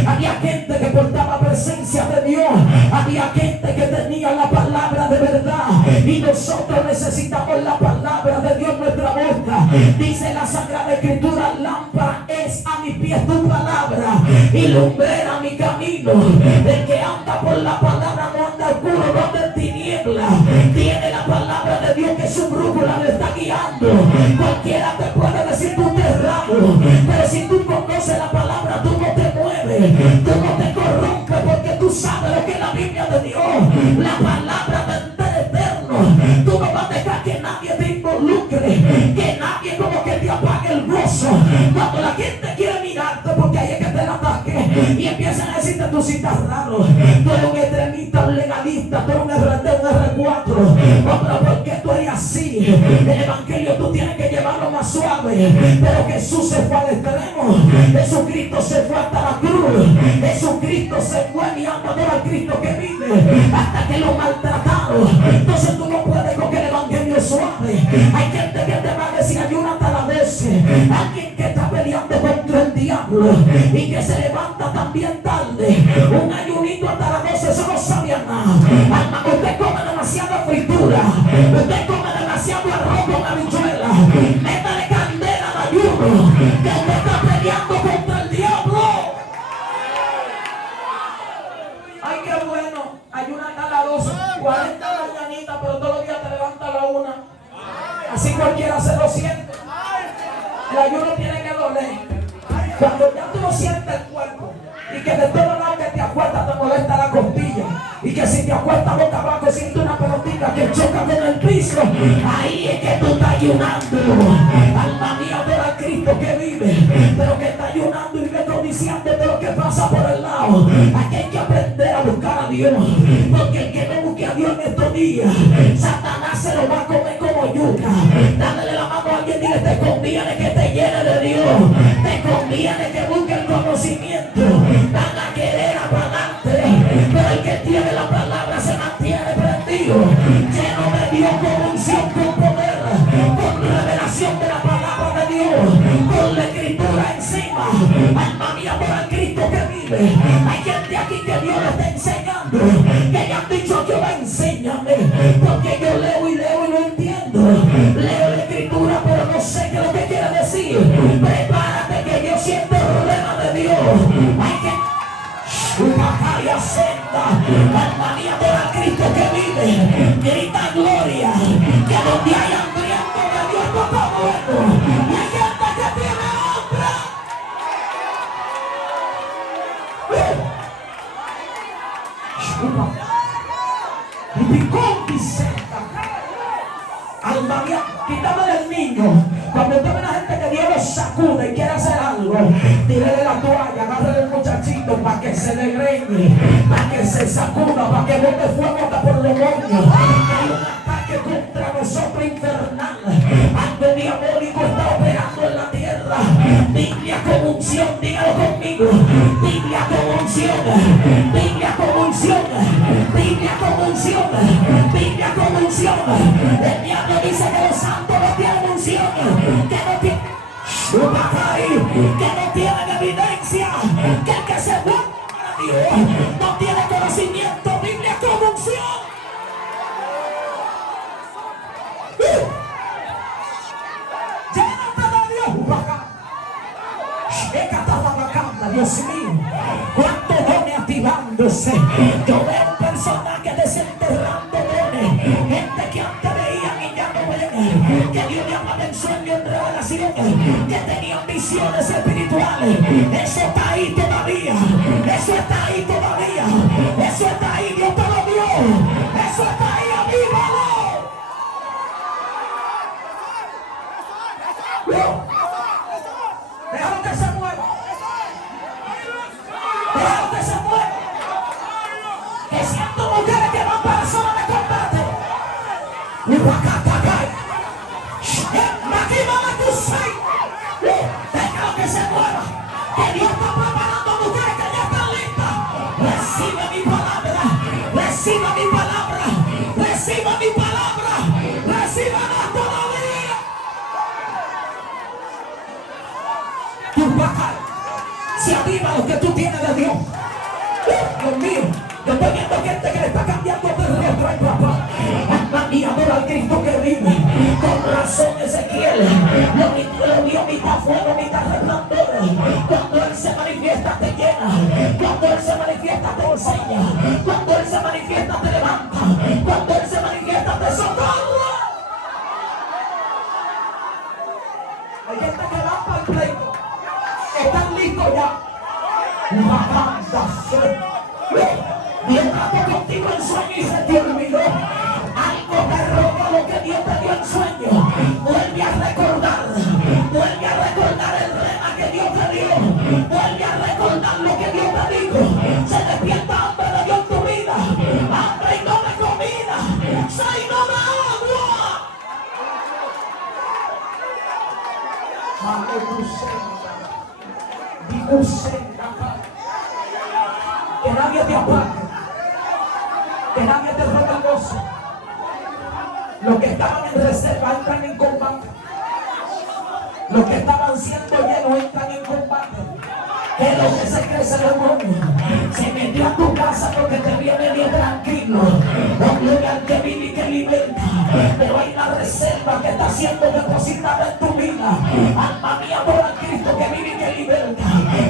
Había gente que portaba presencia de Dios. Había gente que tenía la palabra de verdad. Y nosotros necesitamos la palabra de Dios en nuestra boca. Dice la Sagrada Escritura, lámpara es a mis pies tu palabra y lumbrera mi camino. El que anda por la palabra no anda oscuro, no anda en tiniebla. Tiene la palabra de Dios que su brújula le está guiando. Cualquiera te puede decir tú te raro, pero si tú conoces la palabra, tú no te mueves, tú no te corrompes, porque tú sabes lo que es la Biblia de Dios, la palabra del eterno. Tú no vas a dejar que nadie te involucre, que nadie como que te apague el gozo. Cuando la gente quiere mirarte, porque ahí es que te la ataque y empiezan a decirte tú sí estás raro, tú eres un extremista, un legalista, tú eres un RT, un R4. Pero ¿por qué tú eres así? El evangelio tú tienes que llevarlo más suave. Pero Jesús se fue al extremo. Jesucristo se fue hasta la cruz. Jesucristo se fue guiando al Cristo que vive hasta que lo maltrataron. Entonces tú no puedes coger el evangelio suave. Hay gente que te va a decir ayuna hasta las 12. Alguien que está peleando contra el diablo y que se levanta también tarde. Un ayunito hasta las 12, eso no sabía nada. Usted come demasiada fritura. Usted come demasiado arroz con habichuela. Métale candela al ayuno, que usted está peleando contra el diablo. Ay, qué bueno. Ayuna hasta las 12, 40 mañanitas, pero todos los días te levantas a la 1. Así cualquiera se lo siente. El ayuno tiene que doler. Cuando ya tú no sientes el cuerpo y que de todo lado que te acuestas te molesta la costilla, y que si te acuestas boca abajo sientes una pelotita que choca con el piso, ahí es que tú estás ayunando. Alma mía, adora a Cristo que vive, pero que está ayunando y vive codiciando de lo que pasa por el lado. Aquí hay que aprender a buscar a Dios, porque el que no busque a Dios Dios en estos días, Satanás se lo va a comer como yuca. Dándole la mano a alguien, dile, te conviene que te llene de Dios, te conviene que busque el conocimiento. Van a querer apagarte, pero el que tiene la palabra se mantiene prendido, lleno de Dios, con unción, con poder, con revelación de la palabra de Dios, con la escritura encima. Alma mía, por el Cristo que vive. Hay gente aquí que Dios le está enseñando, que le han dicho, Jehová, enséñame, porque yo leo y leo y no entiendo. Leo la escritura pero no sé qué es lo que quiere decir. Prepárate que Dios siente el problema de Dios. Hay que Ubacaya senda, alma mía, por el Cristo que vive. Grita gloria, que donde hay hambriento de Dios no está bueno. Y hay gente que tiene hambre. Alma mía, quítame del niño. Cuando usted ve a la gente que Dios los sacude y quiere hacer algo, tírele la toalla, agárrele el muchachito para que se degreñe, para que se sacuda, para que bote fuego hasta por los moños. Hay un ataque contra nosotros infernal. Algo diabólico está operando en la tierra. Biblia con unción, dígalo conmigo. Biblia con unción, Biblia con unción, Biblia con unción, Biblia con unción. El diablo dice que los santos no tienen unción, que no tienen evidencia, que el que se vuelve para Dios no tiene conocimiento. Biblia con unción. Llénate de Dios. Dios mío, cuántos dones activándose. Yo veo un personaje desenterrando dones, gente que antes veían y ya no ven, que Dios llamaba en sueño, en revelación, que tenían visiones espirituales. Eso está ahí todavía, eso está ahí todavía, eso está ahí. Dios te lo dio, eso está ahí. Avívalo. Déjalo que se mueva. Déjalo que se mueva. Que siento mujeres que van para zona de combate. Déjalo que se mueva. Que Dios está preparando mujeres que ya están listas. Recibe mi palabra. Recibe mi palabra. Recibe mi palabra. Recíbala todavía. Tu bajar. Si aviva lo que tú tienes de Dios. Dios mío, yo estoy viendo gente que le está cambiando de rostro al papá. Alma mía, adora al Cristo que vive. Con razón Ezequiel lo vio mitad fuego, mitad resplandor. Cuando Él se manifiesta te llena. Cuando Él se manifiesta te enseña. Cuando Él se manifiesta te levanta. Cuando Él se manifiesta te socorre. Hay gente que va para el pleito. Están listos ya. Una banda Dios trató contigo en sueño y se te olvidó. Algo te robó lo que Dios te dio en sueño. Vuelve a recordar. Vuelve a recordar el rema que Dios te dio. Vuelve a recordar lo que Dios te dijo. Se despierta hambre de Dios en tu vida. Hambre y no de comida. Soy no de agua. Que nadie te apague, que nadie te robe el gozo. Los que estaban en reserva entran en combate. Los que estaban siendo llenos entran en combate. Que lo que se crece el demonio se metió a tu casa porque te viene bien tranquilo. No gloria al que vive y que liberta. Pero hay una reserva que está siendo depositada en tu vida. Alma mía, por el Cristo que vive y que liberta.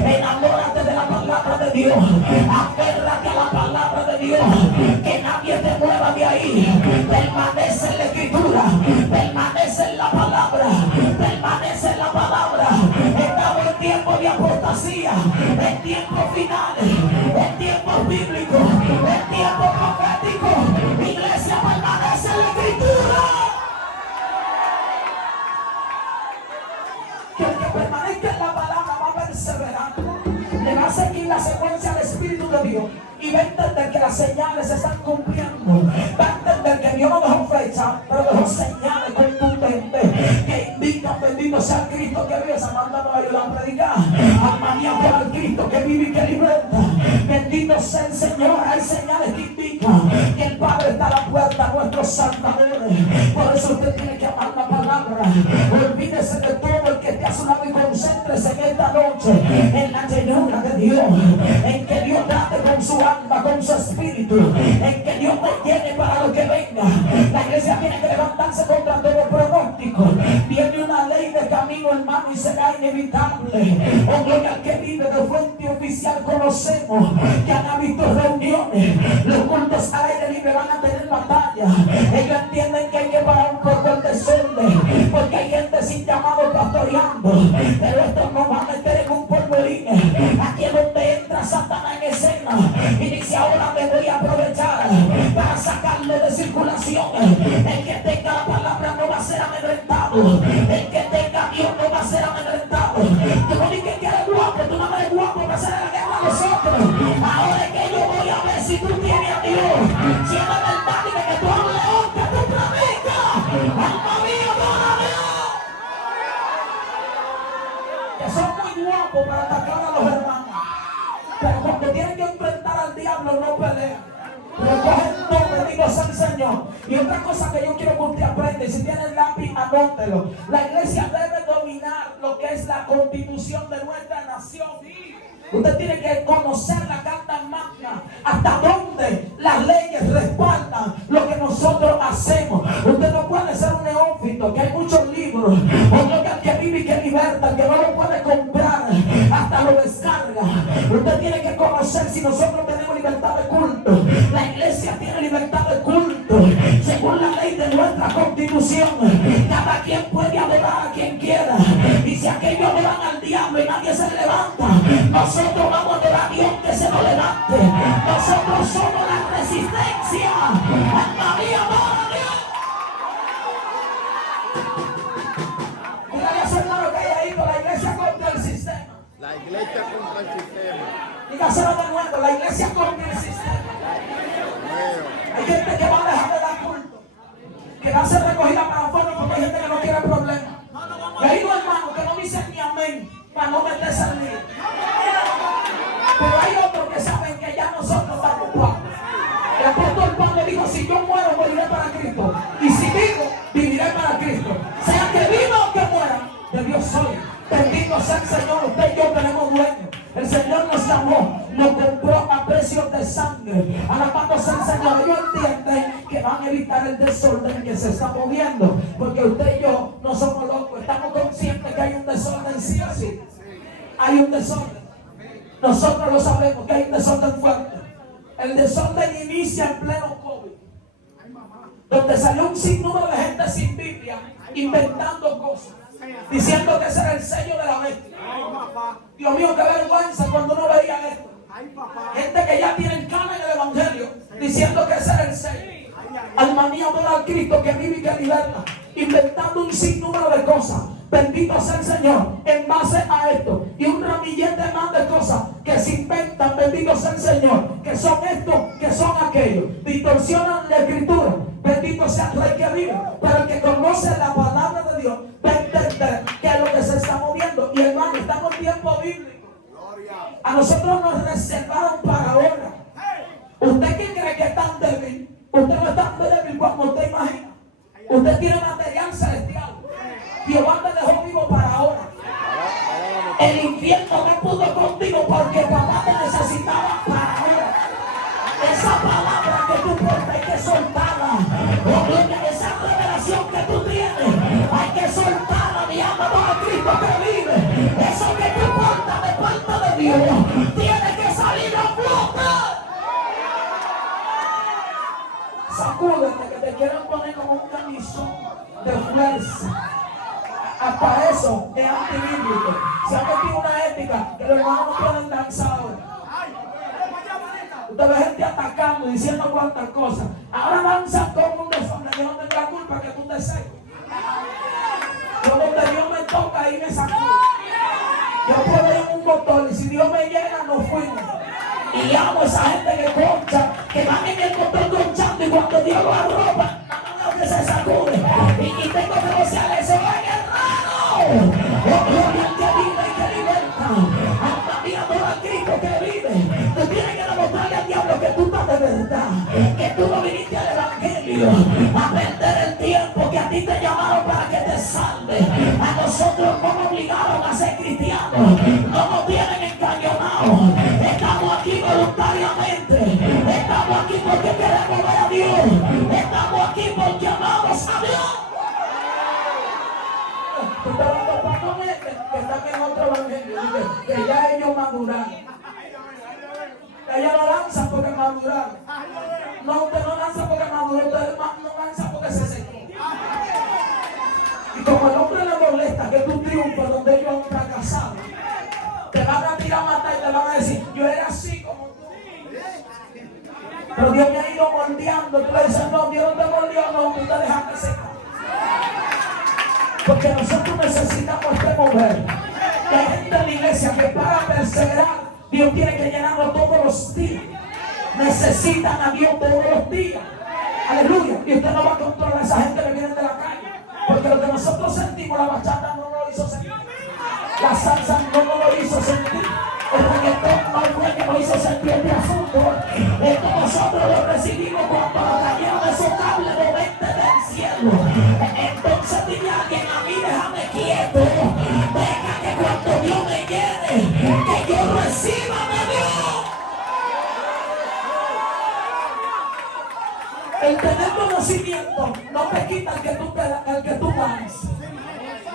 Enamórate de la palabra de Dios. Aférrate a la palabra de Dios. Que nadie te mueva de ahí. Permanece en la escritura. Permanece en la palabra. Permanece en la palabra. Estamos en tiempo de apostasía. En tiempos finales. En tiempos bíblicos. En tiempos proféticos. Iglesia, permanece en la escritura. Que el que permanezca en la palabra va a perseverar. Le va a seguir la secuencia del Espíritu de Dios. Y va a entender que las señales se están cumpliendo. Va sea el Cristo que vive. Samantha nos ayuda a predicar. Alma mía, por el Cristo que vive y que liberta. Bendito sea el Señor. Hay señales que indican que el Padre está a la puerta a nuestros saltadores. Por eso usted tiene que amar la palabra. Olvídese de todo el que esté a su lado y concéntrese en esta noche en la llenura de Dios, en que Dios trate con su alma, con su espíritu, en que Dios te llene para lo que venga. La iglesia tiene que levantarse contra todo pronóstico. Viene una ley de camino, hermano, y será inevitable. Oh, gloria al que vive de fuente oficial. Conocemos que han habido reuniones, los cultos al aire libre van a tener batalla. Ellos entienden que hay que parar un poco el desorden, porque hay gente sin llamado pastoreando, pero esto nos va a meter en un polvorín. Aquí es donde entra Satanás en escena y dice: ahora me voy a aprovechar para sacarlo de circulación. El que tenga la palabra no va a ser amedrentado, el que tenga a Dios no va a ser amedrentado. Tú no dices que eres guapo, tú no eres guapo para hacer la guerra a nosotros. Ahora es que yo voy a ver si tú tienes a Dios. Si es verdad, dime que tú eres un león, que tú predicas. Alma mía, para Dios. Que son muy guapos para atacar a los hermanos, pero cuando tienen que enfrentar al diablo no pelean. Recogen todo, bendito sea el Señor. Y otra cosa que yo quiero que usted aprenda, y si tiene el lápiz, anótelo. La iglesia debe dominar lo que es la constitución de nuestra nación. Usted tiene que conocer la Carta Magna, hasta dónde las leyes respaldan lo que nosotros hacemos. Usted no puede ser un neófito, que hay muchos libros, o lo que vive y que liberta, que no lo puede comprar, hasta lo descarga. Usted tiene que conocer si nosotros tenemos libertad de culto. La iglesia tiene libertad de culto, según la ley de nuestra constitución. Cada quien puede adorar a quien quiera, y si aquellos adoran al diablo y nadie se levanta, nosotros vamos a adorar a Dios que se lo levante. Nosotros somos la resistencia. Alma mía, adora a Dios. Dígale a su hermano que hay ahí con la iglesia contra el sistema. La iglesia contra el sistema. Dígaselo de nuevo, la iglesia contra el sistema. Hay gente que va a dejar de dar culto, que va a ser recogida para afuera porque hay gente que no quiere problemas. Y hay dos hermanos que no dicen ni amén para no meterse al lío. Pero hay otros que saben que ya nosotros estamos guapos. El apóstol Pablo dijo: si yo muero, moriré para Cristo, y si vivo, viviré para Cristo. Sea que viva o que muera, de Dios soy. Bendito sea el Señor. Usted y yo tenemos dueño. El Señor nos amó, nos compró a precio de sangre. Alabado sea el Señor. Ellos entienden que van a evitar el desorden que se está moviendo, porque usted y yo no somos locos. Estamos conscientes que hay un desorden, sí o sí. Hay un desorden. Nosotros lo sabemos que hay un desorden fuerte. El desorden inicia en pleno COVID, donde salió un sinnúmero de gente sin Biblia inventando cosas, diciendo que ese era el sello de la bestia. Dios mío, qué vergüenza cuando uno veía esto. Gente que ya tienen cana en el evangelio, diciendo que ese era el sello. Alma mía, adora al Cristo que vive y que liberta, inventando un sinnúmero de cosas. Bendito sea el Señor, en base a esto y un ramillete más de cosas que se inventan. Bendito sea el Señor, que son estos, que son aquellos. Distorsionan la escritura. Bendito sea el Rey que vive. Pero el que conoce la palabra de Dios va a entender que es lo que se está moviendo. Y hermano, estamos en tiempo bíblico. A nosotros nos reservaron para ahora. ¿Usted qué cree que es tan débil? Usted no es tan débil como usted imagina. Usted tiene material celestial. Jehová te dejó vivo para ahora. El infierno no pudo contigo porque papá te necesitaba para ahora. Esa palabra que tú portas hay que soltarla. Esa revelación que tú tienes hay que soltarla. Mi alma para Cristo que vive. Eso que tú portas de parte de Dios tiene que salir a flote. Sacúdete que te quieren poner como un camisón de fuerza. Hasta eso es antibíblico. Se ha metido una ética que los hermanos no pueden danzar ahora. Usted ve gente atacando, diciendo cuantas cosas. Ahora danzan todo el mundo desorden. Yo no tengo la culpa que tú te sepas. Yo donde Dios me toca y me sacude. Yo puedo ir en un motor y si Dios me llena, nos fuimos. Y amo a esa gente que concha, que van en el motor conchando y cuando Dios lo arropa, nada más que se sacude. Y tengo que gozar eso en el raro. al Cristo que vive. Tú tienes que demostrarle al diablo que tú estás de verdad, que tú no viniste al evangelio a perder el tiempo, que a ti te llamaron para que te salve. A nosotros no nos obligaron a ser cristianos, no nos tienen encañonados. Estamos aquí voluntariamente, estamos aquí porque queremos ver a Dios, estamos aquí porque amamos a Dios. Tú te vas a topar con este que están en otro evangelio, que ya ellos maduraron. Ellos no lanzan porque maduraron. No, usted no lanza porque maduró, usted no lanza porque se secó. Y como el hombre le molesta que tú triunfes donde ellos han fracasado, te van a tirar a matar y te van a decir, yo era así como tú. Pero Dios me ha ido moldeando. Tú le dices, no, Dios no te moldeó, no, tú te dejaste secar. Porque nosotros necesitamos este mover. Que hay gente en la iglesia que para perseverar, Dios tiene que llenarlo todos los días. Necesitan a Dios todos los días. Aleluya. Y usted no va a controlar a esa gente que viene de la calle. Porque lo que nosotros sentimos, la bachata no lo hizo sentir. La salsa no lo hizo sentir. El reggaetón no fue que nos hizo sentir este asunto. Esto nosotros lo recibimos cuando nos cayeron esos cables de 20 del cielo. Entonces dile a alguien, a mí déjame quieto. Deja que cuando Dios me llene, que yo reciba de Dios. El tener conocimiento no te quita el que tú ganes,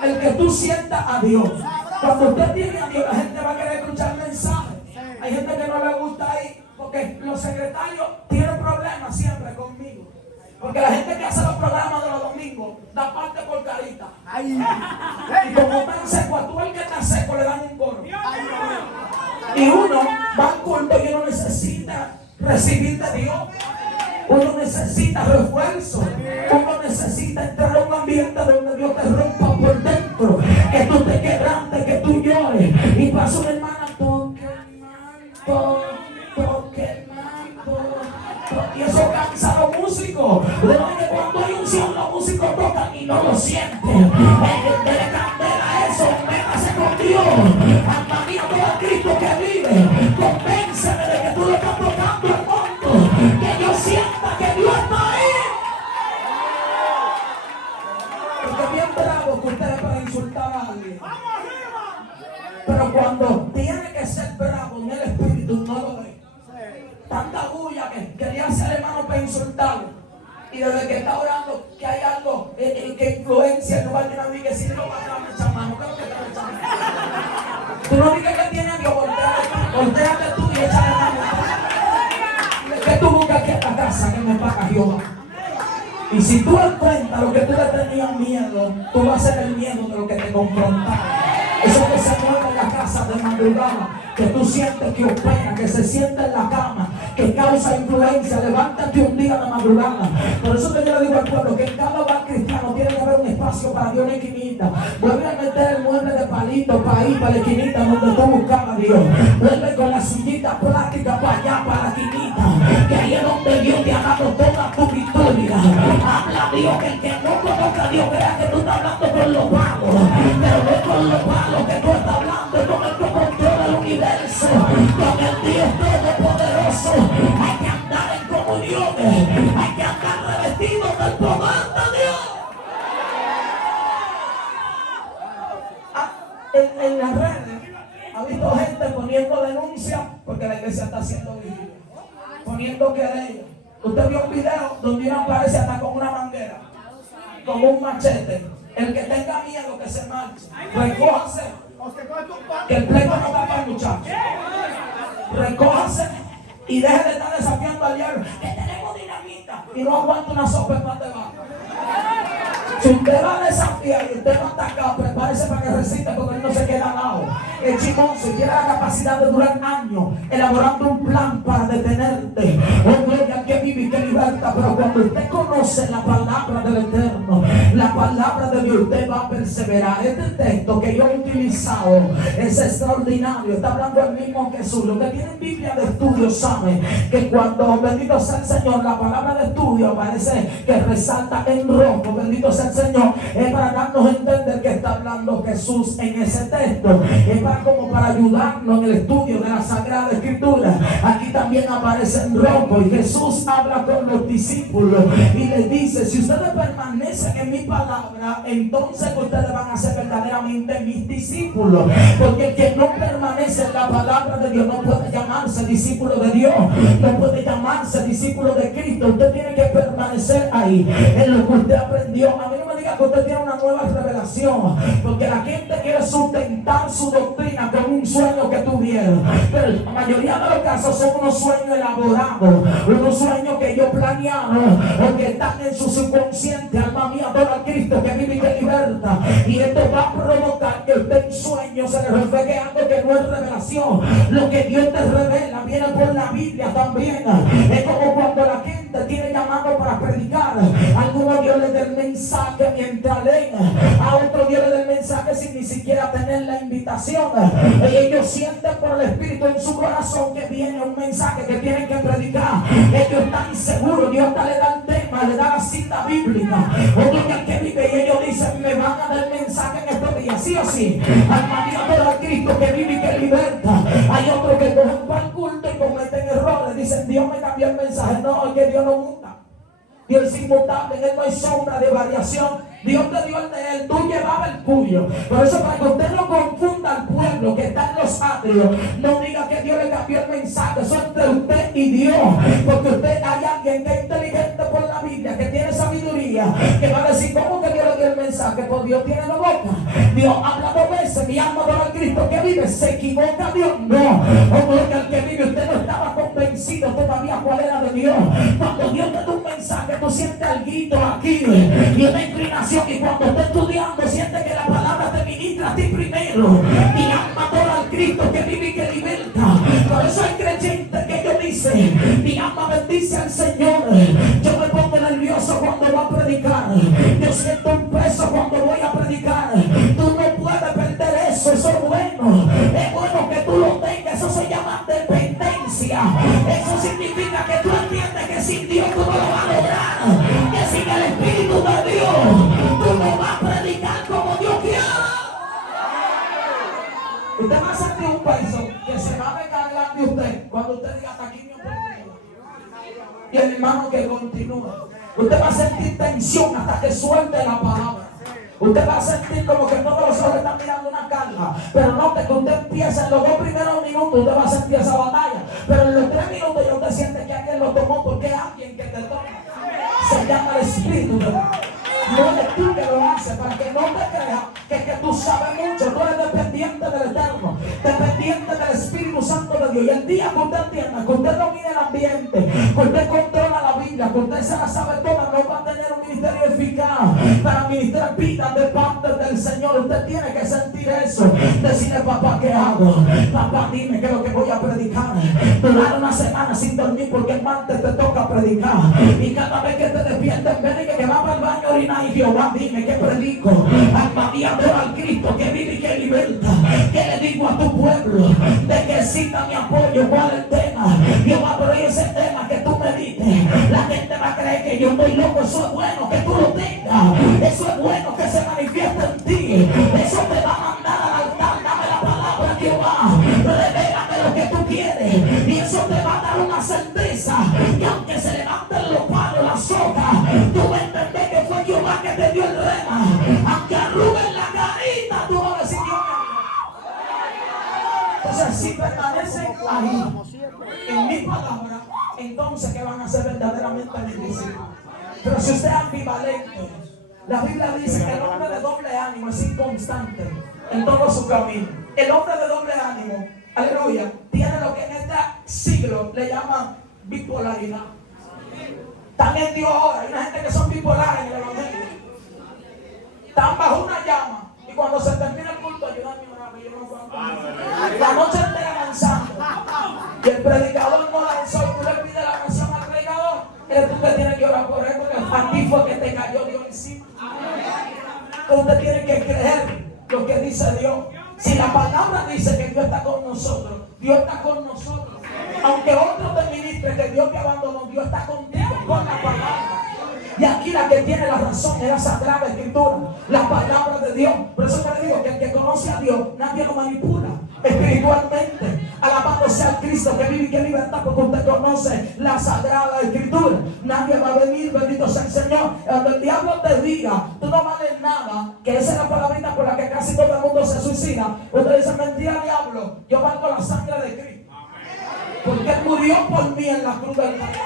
el que tú sientas a Dios. Cuando usted tiene a Dios, la gente va a querer escuchar mensajes. Hay gente que no le gusta ir, porque los secretarios tienen problemas siempre conmigo. Porque la gente que hace los programas de los domingos da parte por carita. Y como están secos, a tú el que está seco le dan un coro. Y uno va al culto y uno necesita recibir de Dios. Uno necesita refuerzo. Uno necesita entrar a un ambiente donde Dios te rompa por dentro, que tú te quebrantes, que tú llores. Y pasa una hermana, toque el manto, toque el manto. Y eso cansa a los músicos. Porque cuando hay unción, los músicos tocan y no lo sienten. Dele candela a eso, métase con Dios. Amando a Cristo que vive. Convénceme de que tú lo estás tocando al mundo. Que yo sienta que Dios está ahí. Porque es bien bravo que ustedes para insultar a alguien. Pero cuando tiene que ser bravo en el espíritu, no lo ve. Tanta bulla que quería ser hermano para insultarlo. Y desde que está orando, que hay algo que influencia en lugar de una amiga, si no va a traer el chamano, ¿qué es lo que trae el chamano? Tú no digas que tiene a Dios, volteate tú y échale la mano. ¿Qué tú buscas aquí en la casa que me paga Jehová? Y si tú enfrentas lo que tú le tenías miedo, tú vas a ser el miedo de lo que te confrontaba. Eso que se mueve en la casa de madrugada, que tú sientes que opera, que se siente en la cama, que causa influencia. Levántate un día de madrugada. Por eso que yo le digo al pueblo que en cada hogar cristiano tiene que haber un espacio para Dios en la esquinita. Vuelve a meter el mueble de palito para ir para la esquinita donde tú buscabas a Dios. Vuelve con la sillita plástica para allá, para la esquinita, que ahí es donde Dios te ha dado toda tu victoria. Habla a Dios, que el que no conozca a Dios crea que tú estás hablando con los vagos, pero no es con los vagos que tú estás hablando, es con el que controla el universo, con el Dios todopoderoso. Hay que andar en comuniones, hay que andar revestidos del poder de Dios. En las redes ha visto gente poniendo denuncias porque la iglesia está haciendo vigilia, poniendo querella. Usted vio un video donde una aparece hasta con una manguera, con un machete. El que tenga miedo que se marche, recójase, que el pleito no va para el muchacho. Recójase y deje de estar desafiando al diablo, que tenemos dinamita y no aguanta una sopa en más de vaca. Si usted va a desafiar y usted no está acá, prepárese para que resista, porque él no se queda al lado. El chismoso tiene la capacidad de durar años elaborando un plan para detenerte. Oh, gloria al que vive y que liberta. Pero cuando usted conoce la palabra del Eterno, la palabra de Dios, usted va a perseverar. Este texto que yo he utilizado es extraordinario. Está hablando el mismo Jesús. Los que tienen Biblia de estudio saben que cuando, bendito sea el Señor, la palabra de estudio parece que resalta en rojo, bendito sea el Señor, es para darnos a entender que está hablando Jesús en ese texto. Es para ayudarnos en el estudio de la Sagrada Escritura. Aquí también aparece en rojo y Jesús habla con los discípulos y les dice: si ustedes permanecen en mi palabra, entonces ustedes van a ser verdaderamente mis discípulos. Porque quien no permanece en la palabra de Dios no puede llamarse discípulo de Dios, no puede llamarse discípulo de Cristo. Usted tiene que permanecer ahí en lo que usted aprendió. A mí no me diga que usted tiene una nueva revelación, porque la gente quiere sustentar su doctrina con un sueño que tuvieron, pero la mayoría de los casos son unos sueños elaborados, unos sueños que ellos planearon o que están en su subconsciente. Alma mía, adora a Cristo que vive y que liberta, y esto va a provocar que usted en sueños se le refleje algo que no es revelación. Lo que Dios te revela viene por la Biblia también. Es como cuando la gente tiene llamado para predicar, algunos Dios les da el mensaje mientras leen, a otros Dios les da el mensaje sin ni siquiera tener la invitación. Ellos sienten por el Espíritu en su corazón que viene un mensaje que tienen que predicar. Ellos están inseguros, Dios hasta le da el tema, le da la cita bíblica. Otros que vive y ellos dicen: me van a dar el mensaje en estos días, sí o sí. Alma mía, adora a Cristo que vive y que liberta. Hay otros que cogen para el culto y cometen errores, dicen: Dios me cambió el mensaje. No, es que Dios no muta. Dios es inmutable, en Él no hay sombra de variación. Dios te dio el de Él, tú llevabas el tuyo. Por eso, para que usted no confunda al pueblo que está en los atrios, no diga que Dios le cambió el mensaje. Eso es entre usted y Dios. Porque usted, hay alguien que es inteligente por la Biblia, que tiene sabiduría, que va a decir: ¿cómo que Dios le dio el mensaje? Pues Dios tiene la boca. Dios habla 2 veces. Mi alma adora al Cristo que vive. ¿Se equivoca Dios? No. Porque el que vive, usted no estaba convencido todavía cuál era de Dios. Cuando Dios te da un mensaje, tú sientes algo aquí y una inclinación, y cuando estés estudiando sientes que la palabra te ministra a ti primero. Mi alma adora al Cristo que vive y que liberta. Por eso hay creyentes que ellos dicen: mi alma bendice al Señor. Yo me pongo nervioso cuando voy a predicar, yo siento un peso cuando voy a predicar. Tú no puedes perder eso, eso es bueno. Es bueno que tú lo tengas, eso se llama dependencia. Eso significa que tú entiendes que sin Dios tú no lo vas a lograr, que sin el Espíritu de Dios tú no vas a predicar como Dios quiera. Usted va a sentir un peso que se va a recargar de usted cuando usted diga: hasta aquí mi oportunidad. Y el hermano que continúa, usted va a sentir tensión hasta que suelte la palabra. Usted va a sentir como que todos los ojos están mirando una carga. Pero note que usted empieza en los 2 primeros minutos, usted va a sentir esa batalla. Pero en los 3 minutos ya usted siente que alguien lo tomó, porque es alguien que te toma. Se llama el Espíritu de Dios. No eres tú que lo haces, para que no te creas que tú sabes mucho. Tú eres dependiente del Eterno, dependiente del Espíritu Santo de Dios. Y el día que usted entienda que usted domina el ambiente, que usted controla la Biblia, que usted se la sabe toda, no va a tener un ministerio eficaz para ministrar vidas de parte del Señor. Usted tiene que sentir eso. Decirle: papá, ¿qué hago? Papá, dime qué es lo que voy a predicar. Durar una semana sin dormir porque el martes te toca predicar. Y cada vez que te despiertes, ven y que va para el baño a orinar, y Jehová, dime qué predico. Alma mía, adora al Cristo que vive y que liberta. ¿Qué le digo a tu pueblo? De que cita mi apoyo. ¿Cuál es el tema? Jehová, pero ese tema que tú me dices, la gente va a creer que yo estoy loco. Eso es bueno que tú lo tengas. Eso es bueno que se manifieste en ti. Eso te va a mandar al altar. Dame la palabra, Jehová. Revélame lo que tú quieres. Y eso te va a dar una certeza. Y aunque se levanten los palos, las sogas, tú vas a entender que fue Jehová que te dio el rema. Aunque arruguen la carita, tú vas a decir: Dios me. Entonces, si permanecen ahí en mi palabra, entonces que van a ser verdaderamente mis discípulos. Pero si usted es ambivalente, la Biblia dice que el hombre de doble ánimo es inconstante en todo su camino. El hombre de doble ánimo, aleluya, tiene lo que en este siglo le llaman bipolaridad. Están en Dios ahora. Hay una gente que son bipolares en el evangelio. Están bajo una llama y cuando se termina el culto, ayúdame a orar, yo no puedo. La noche entera avanzando y el predicador no lanzó y tú le pides la oración al predicador. Eres tú que tienes que orar por él, porque a ti fue que te cayó Dios encima. que usted tiene que creer lo que dice Dios. Si la palabra dice que Dios está con nosotros, Dios está con nosotros. Aunque otro te ministre que Dios te abandonó, Dios está contigo con la palabra. Y aquí la que tiene la razón es la Sagrada Escritura, la palabra de Dios. Por eso te digo que el que conoce a Dios, nadie lo manipula espiritualmente. Alabado sea Cristo que vive y que libertad, porque usted conoce la Sagrada Escritura. Nadie va a venir, bendito sea el Señor. Cuando el diablo te diga, tú no vales nada, que esa es la palabrita por la que casi todo el mundo se suicida. Usted dice, mentira, diablo, yo valgo la sangre de Cristo, porque Él murió por mí en la cruz del Calvario.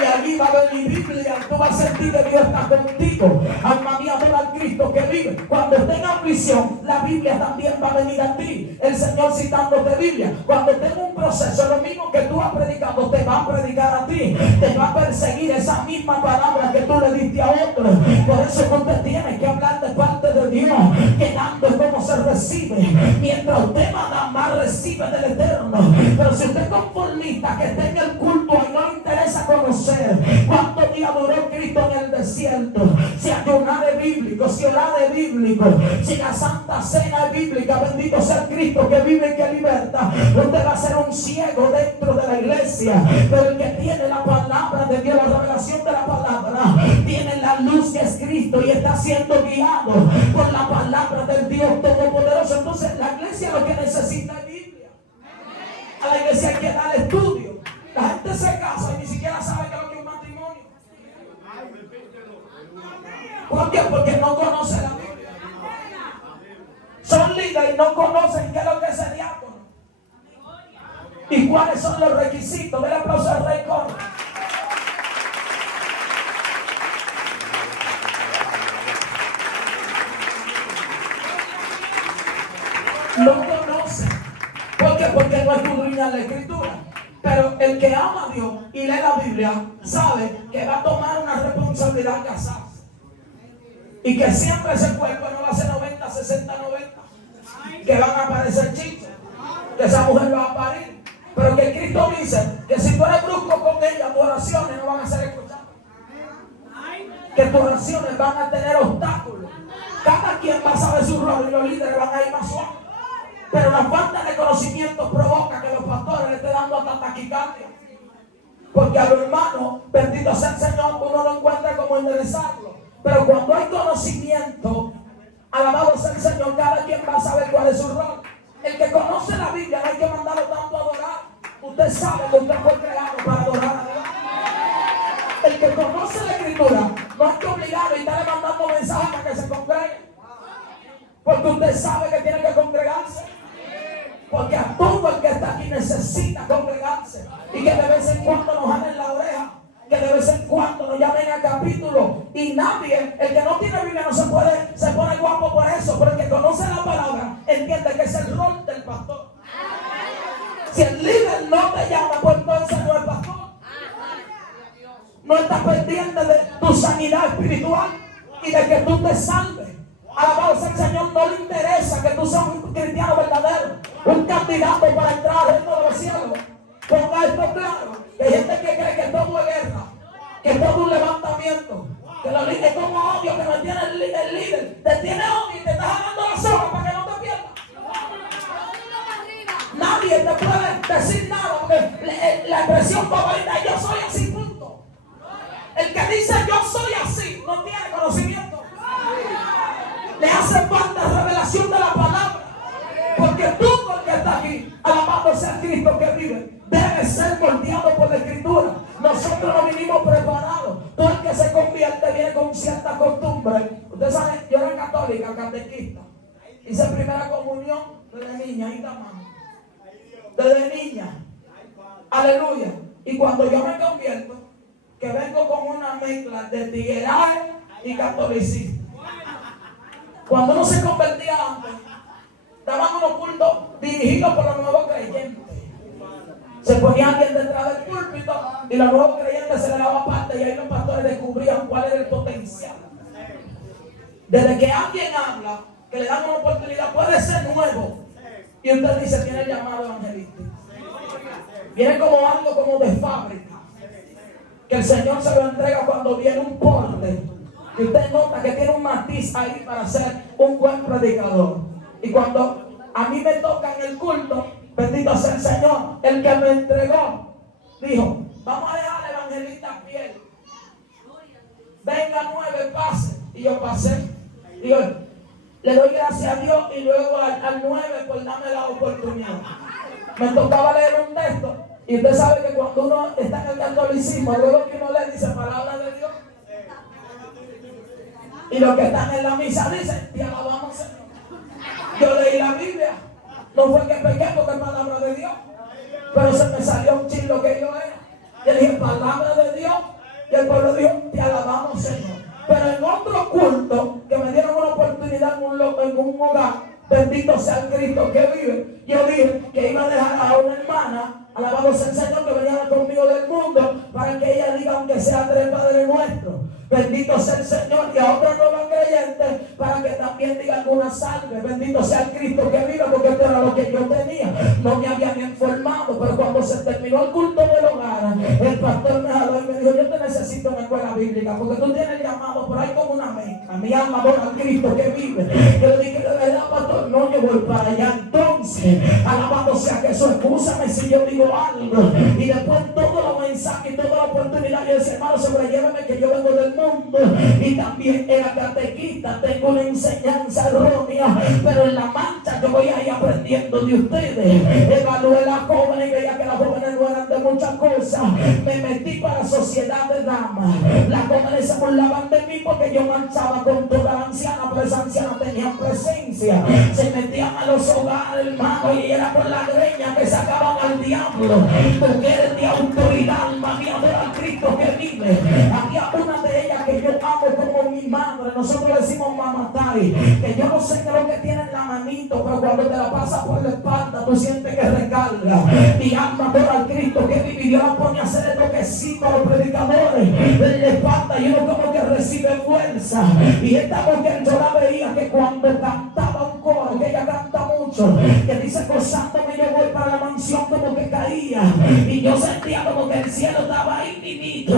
Y allí va a ver mi Biblia, tú vas a sentir que Dios está contigo. Alma mía, adora al Cristo que vive. Cuando tenga aflicción, la Biblia también va a venir a ti. El Señor citándote Biblia. Cuando tenga un proceso, lo mismo que tú has predicado, te va a predicar a ti. Te va a perseguir esa misma palabra que tú le diste a otro. Por eso que usted tiene que hablar de parte de Dios, que dando es como se recibe. Mientras usted más recibe del Eterno. Pero si usted es conformista, que esté en el culto y no le interesa conocer cuántos días duró Cristo en el desierto, si ayunar es bíblico, si orar es bíblico, si la Santa Cena es bíblica, bendito sea Cristo que vive y que liberta. Usted va a ser un ciego dentro de la iglesia, pero el que tiene la palabra de Dios, la revelación de la palabra, tiene la luz que es Cristo y está siendo guiado por la palabra del Dios Todopoderoso. Entonces la iglesia lo que necesita es Biblia. A la iglesia hay que dar estudio. La gente se casa y ni siquiera sabe qué es lo que es un matrimonio. ¿Por qué? Porque no conocen la Biblia. Son líderes y no conocen qué es lo que es el diácono y cuáles son los requisitos. Del aplauso al Rey Coro. No conocen. ¿Por qué? Porque no escudriñan la Escritura. Pero el que ama a Dios y lee la Biblia sabe que va a tomar una responsabilidad al casarse. Y que siempre ese cuerpo no va a ser 90, 60, 90. Que van a aparecer chicos. Que esa mujer va a parir. Pero que Cristo dice que si tú eres brusco con ella, tus oraciones no van a ser escuchadas. Que tus oraciones van a tener obstáculos. Cada quien va a saber su rol y los líderes van a ir más suaves. Pero la falta de conocimiento provoca que los pastores le estén dando hasta taquicardia. Porque a los hermanos, bendito sea el Señor, uno no encuentra cómo enderezarlo. Pero cuando hay conocimiento, alabado sea el Señor, cada quien va a saber cuál es su rol. El que conoce la Biblia no hay que mandarlo tanto a adorar. Usted sabe que usted fue creado para adorar a Dios. El que conoce la Escritura no hay que obligarlo y estarle mandando mensajes para que se congregue. Porque usted sabe que tiene que congregarse. Porque a todo el que está aquí necesita congregarse. Y que de vez en cuando nos jalen la oreja. Que de vez en cuando nos llamen a capítulo. Y nadie, el que no tiene Biblia no se pone guapo por eso. Pero el que conoce la palabra entiende que es el rol del pastor. Si el líder no te llama, pues entonces no es pastor. No está pendiente de tu sanidad espiritual y de que tú te salves. Alabado sea el Señor, no le interesa que tú seas un cristiano verdadero, un candidato para entrar al reino de los cielos. Ponga esto claro, que hay gente que cree que todo es guerra, que todo es un levantamiento, que los líderes, es como odio que no tiene el líder, te tiene odio y te está jalando la soga para que no te pierdas. Nadie te puede decir nada, porque la expresión favorita es yo soy así, punto. El que dice yo soy así no tiene conocimiento. Le hace falta revelación de la palabra. Porque tú, porque está aquí, alabado sea Cristo que vive, debe ser moldeado por la Escritura. Nosotros no vinimos preparados. Todo el que se convierte viene con cierta costumbre. Ustedes saben, yo era católica, catequista. Hice primera comunión desde niña, ahí está, mano. Desde niña. Aleluya. Y cuando yo me convierto, que vengo con una mezcla de tigueraje y catolicismo. Cuando uno se convertía antes, daban unos cultos dirigidos por los nuevos creyentes. Se ponía alguien detrás del púlpito y los nuevos creyentes se le daba parte y ahí los pastores descubrían cuál era el potencial. Desde que alguien habla, que le dan una oportunidad, puede ser nuevo. Y usted dice, tiene el llamado evangelístico. Viene como algo como de fábrica. Que el Señor se lo entrega cuando viene un porte que usted nota que tiene un matiz ahí para ser un buen predicador. Y cuando a mí me toca en el culto, bendito sea el Señor, el que me entregó, dijo, vamos a dejar al evangelista Fiel. Venga 9, pase. Y yo pasé. Digo, le doy gracias a Dios y luego al 9 por darme la oportunidad. Me tocaba leer un texto. Y usted sabe que cuando uno está en el catolicismo, luego que uno le dice palabra de Dios. Y los que están en la misa dicen, te alabamos, Señor. Yo leí la Biblia. No fue que pequé porque es palabra de Dios. Pero se me salió un chilo que yo era. Yo dije, palabra de Dios. Y el pueblo dijo, te alabamos, Señor. Pero en otro culto, que me dieron una oportunidad en un hogar, bendito sea el Cristo que vive, yo dije que iba a dejar a una hermana, alabado sea el Señor, que venía conmigo del mundo, para que ella diga, aunque sea 3 Padre Nuestro. Bendito sea el Señor. Y a otros nuevos creyentes, para que también digan alguna salve. Bendito sea el Cristo que vive, porque esto era lo que yo tenía. No me habían informado, pero cuando se terminó el culto del hogar, el pastor me jaló y me dijo, yo te necesito en la escuela bíblica, porque tú tienes llamado por ahí como una meca. Mi alma adora al Cristo que vive. Yo le dije, de verdad, pastor, no, yo voy para allá. Entonces, alabado sea Jesús, excúsame si yo digo algo. Y después todos los mensajes y toda la oportunidad, yo decía, hermano, sobrellévame que yo vengo del mundo y también era catequista, tengo una enseñanza errónea, pero en la marcha yo voy a ir aprendiendo de ustedes. Evalué a las jóvenes y veía que las jóvenes no eran de muchas cosas. Me metí para sociedad de damas. Las jóvenes se burlaban de mí porque yo marchaba con toda la anciana, pero esa anciana tenía presencia. Se metían a los hogares, hermano, y era por la greña que sacaban al diablo, porque eres de autoridad, alma mía, adora al Cristo que vive. Había una de ellas que yo amo como mi madre. Nosotros le decimos mamatay, que yo no sé qué es lo que tiene en la manito, pero cuando te la pasas por la espalda tú sientes que recarga. Mi alma adora al Cristo que vive, y Dios la pone a hacer el toquecito a los predicadores en la espalda y uno como que recibe fuerza. Y esta mujer yo la veía que cuando cantaba un coro, que ella canta mucho, que dice gozándome yo voy para la mansión, como que caía y yo sentía como que el cielo estaba ahí minito.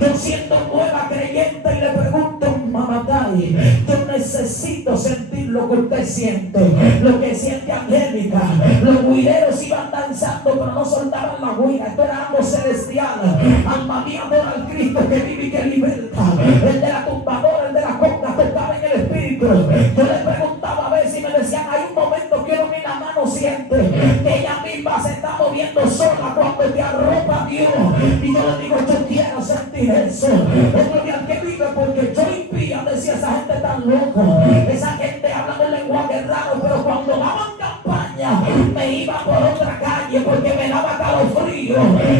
Yo siendo nueva creyente y le pregunto, mamatay, yo necesito sentir lo que usted siente, lo que siente Angélica. Los guireros iban danzando pero no soltaban la guira, esto era algo celestial. Alma mía, adora al Cristo que vive y que liberta. El de la tumbadora, el de la conga tocaba en el espíritu. Yo le preguntaba a ver si me decían, hay un momento que uno ni la mano siente, que ella misma se está moviendo sola cuando te arropa Dios. Y yo le digo, yo quiero sentir eso. Otro día que vive, porque yo impía, decía, esa gente tan loca, esa gente hablando en lenguaje raro, pero cuando daban campaña me iba por otra calle porque me daba calofrío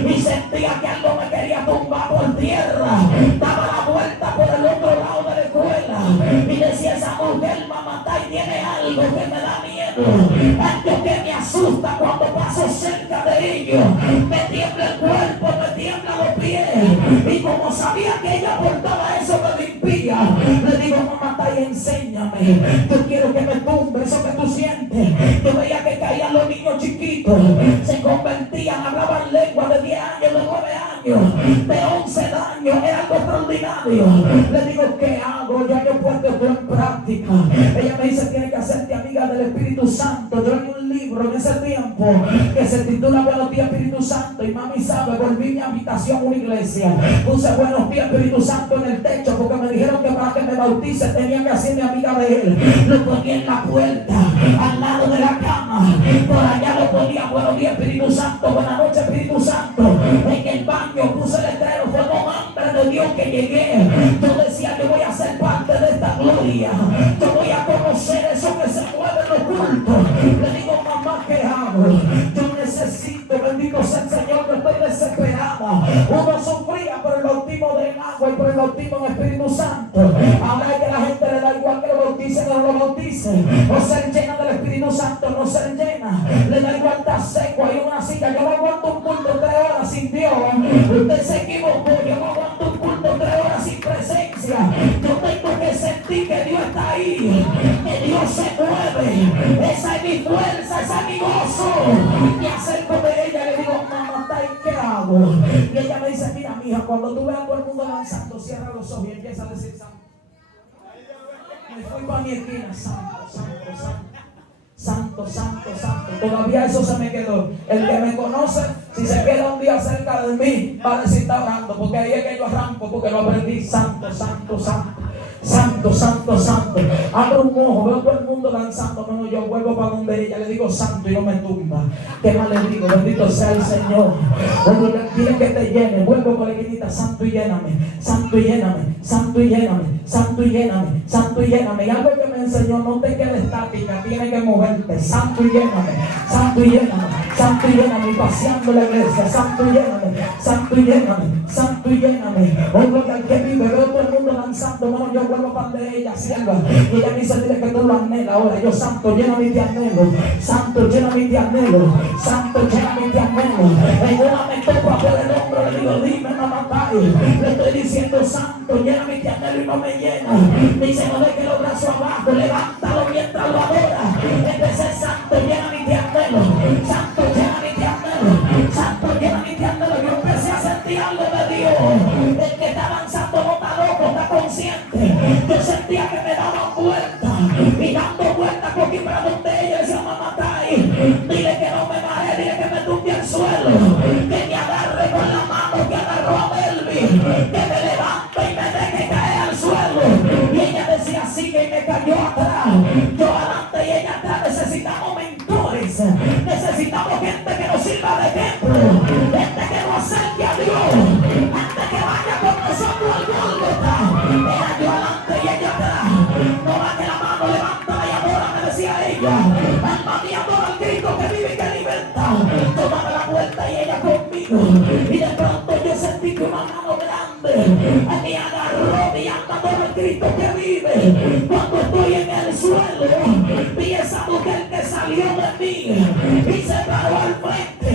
y sentía que algo me quería tumbar por tierra. Daba la vuelta por el otro lado de la escuela y decía, esa mujer mamatay tiene algo que me da miedo, algo que me asusta. Cuando paso cerca de ellos me tiembla el cuerpo, me tiembla los pies, y como sabía que ella portaba eso me limpia. Le digo, mamatay, enséñame, yo quiero que me tumbe eso que tú sientes. Yo veía que caían los niños chiquitos, se convertían, hablaban lengua de 10 años, de 9 años, de 11 años, era algo extraordinario. Le digo, ¿qué hago? Ya yo he puesto esto en práctica. Ella me dice, tienes que hacerte amiga del Espíritu Santo. Yo leí un libro en ese tiempo que se titula Buenos días Espíritu Santo, y mami sabe, volví mi habitación a una iglesia, puse buenos días Espíritu Santo en el techo porque me dijeron que para que me bautice tenía que hacerme amiga de él. Lo ponía en la puerta, al lado de la cama, por allá lo ponía buenos días Espíritu Santo, buenas noches Espíritu Santo. En el baño puse el letrero, fue con hambre de Dios que llegué. Yo decía, yo voy a ser parte de esta gloria, yo voy a conocer eso que se mueve en los cultos. Le digo, mamá, ¿qué hago? Yo necesito, bendito sea el Señor, que estoy desesperada. Uno sufría por el bautismo del agua y por el bautismo en Espíritu Santo. Ahora es que la gente le da igual que lo bauticen o no lo bauticen, o ser llena del Espíritu Santo, no ser llena, le da igual estar seco. Hay una silla, yo no aguanto un culto 3 horas sin Dios. Usted se equivocó, yo no aguanto un culto 3 horas sin presencia. Yo tengo que sentir que Dios está ahí, que Dios se mueve. Esa es mi fuerza, esa es mi gozo. Me acerco de ella y le digo, mamá, ¿qué hago? Y ella me dice, mira, mija, cuando tú veas a todo el mundo lanzando, cierra los ojos y empieza a decir, Me fui para mi esquina. Santo, santo, santo. Santo, santo, santo. Todavía eso se me quedó. El que me conoce, si se queda un día cerca de mí, va a decir está orando. Porque ahí es que yo arranco, porque lo aprendí. Santo, santo, santo. Santo, santo, santo. Abro un ojo, veo todo el mundo danzando. No, yo vuelvo para donde ella. Le digo santo y no me tumba. ¿Qué más le digo? Bendito sea el Señor. Dile que te llene. Vuelvo por la esquinita. Santo y lléname. Santo y lléname. Santo y lléname. Santo y lléname. Santo y lléname. Y algo que me enseñó, no te quedes estática. Tienes que moverte. Santo y lléname. Santo y lléname. Santo y lléname. Y paseando la iglesia. Santo y lléname. Santo y lléname. Santo y lléname. Oigo al que vive. Veo todo el mundo danzando. No, yo vuelvo para de ella, sierva. Y ella me dice, dile que tú lo anhelas ahora. Yo, santo, lléname de anhelo. Santo, lléname de anhelo. Santo, lléname de anhelo. En una me topa por el hombro, le digo, dime, mamá, le estoy diciendo, santo, lléname de anhelo y no me llena. Dice, no deje los brazos abajo, levántalo mientras lo adora. Empecé, santo, lléname de anhelo. Santo, lléname de anhelo. Santo, lléname de anhelo. Yo empecé a sentir algo de Dios. El que está avanzando no está loco, está consciente. Yo sentía que me daban vueltas y dando vueltas por aquí para donde ella decía, mamá, está ahí. Dile que no me baje, dile que me tumbe al suelo, que me agarre con la mano que agarró a Melvin, que me levante y me deje caer al suelo. Y ella decía así que me cayó atrás, yo adelante y ella atrás. Necesitamos mentores, necesitamos gente que nos sirva de ejemplo, gente que nos acerque a Dios, gente que vaya con nosotros al Gólgota. Era yo adelante y ella atrás. No baje la mano, levántala y adora, me decía ella. Alma mía, adora al Cristo que vive y que liberta. Tómame la vuelta y ella conmigo. Y de pronto yo sentí que una mano grande me agarró mi alma, adora al Cristo que vive. Cuando estoy en el suelo, vi esa mujer que salió de mí y se paró al frente.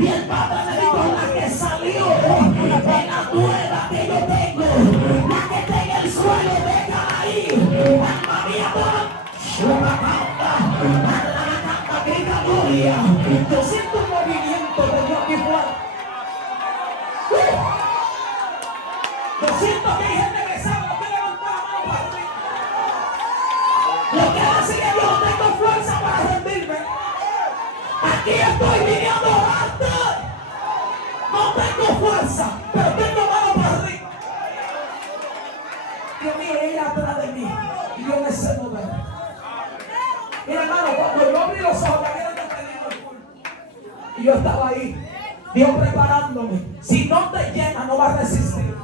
Y el Padre me dijo, la que salió es la nueva que yo tengo. La que está en el suelo, déjala ahí. Alma mía, grita gloria. Yo siento un movimiento de Dios aquí fuera. Yo siento que hay gente que sabe lo que levantar la mano para arriba. Lo que hace que yo no tengo fuerza para rendirme. Aquí estoy viniendo a orarte. No tengo fuerza, pero tengo mano para arriba. Dios mío, ella atrás de mí y yo me sé mover. Mira, hermano, cuando yo abrí los ojos, que era y yo estaba ahí, Dios preparándome. Si no te llena, no vas a resistir.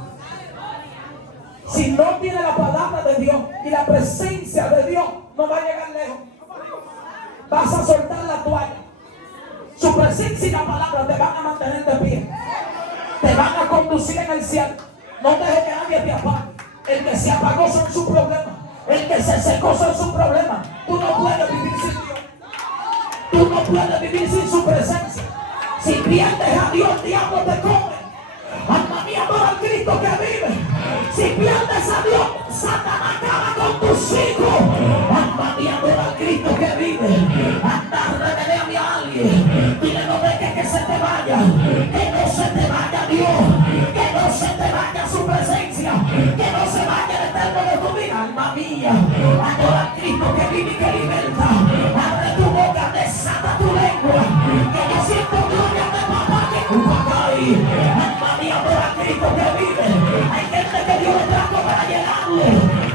Si no tiene la palabra de Dios y la presencia de Dios, no va a llegar lejos. Vas a soltar la toalla. Su presencia y la palabra te van a mantener de pie. Te van a conducir en el cielo. No dejes que nadie te apague. El que se apagó son sus problemas. El que se secó son sus problemas. Tú no puedes vivir sin Dios. Tú no puedes vivir sin su presencia. Si pierdes a Dios, el diablo te come. Alma mía, adora al Cristo que vive. Si pierdes a Dios, Satanás acaba con tus hijos. Alma mía, adora al Cristo que vive. Anda, revelame a alguien. Dile, no dejes que se te vaya. Que no se te vaya Dios. Que no se te vaya su presencia. Que no se vaya el eterno de tu vida. Alma mía, adora al Cristo que vive y que liberta. Abre tu boca, desata tu lengua. Que yo siento gloria de papá que culpa cae. Alma mía, adora al Cristo que vive. Hay gente que Dios le trajo para llenarlo.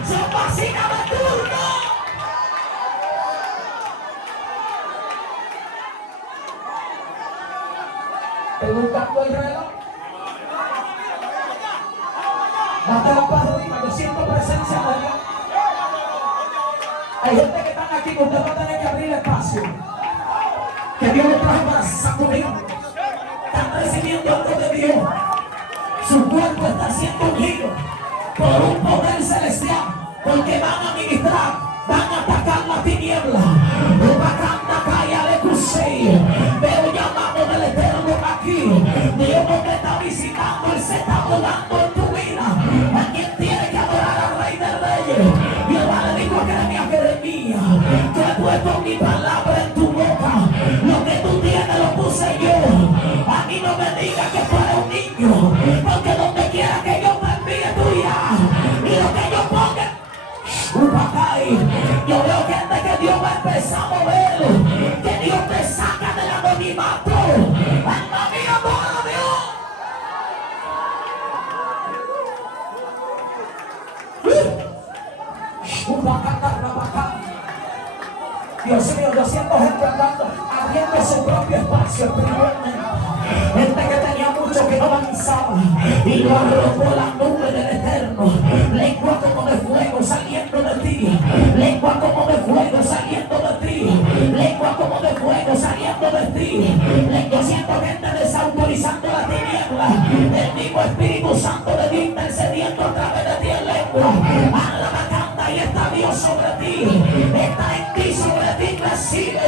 Se fascina de turno. Estoy buscando el reloj. Dátelo para arriba, yo siento presencia de Dios. Hay gente que están aquí que usted va a tener que abrir espacio. Que Dios lo trajo para sacudir. Están recibiendo algo de Dios. Su cuerpo está siendo unido por un poder celestial. Porque van a ministrar, van a atacar la tiniebla. Pero llamamos del Eterno aquí. Dios no te está visitando, Él se está volando en tu vida. ¿A quién tiene que adorar al Rey de Reyes? Jehová le dijo a Jeremías, yo he puesto mi palabra en tu boca. Lo que tú tienes lo puse yo. A mí no me digas que tú eres un niño, porque donde quiera que yo te envíe tú irás. Y lo que yo ponga, buscando su propio espacio espiritualmente. Gente que tenía mucho que no avanzaba y lo arrojó la nube del Eterno. Lengua como de fuego saliendo de ti. Lengua como de fuego saliendo de ti. Lengua como de fuego saliendo de ti. Yo siento gente desautorizando la tiniebla. El mismo Espíritu Santo de Dios intercediendo a través de ti en lengua. A la bacanda y está Dios sobre ti. Está en ti, sobre ti. Recibe,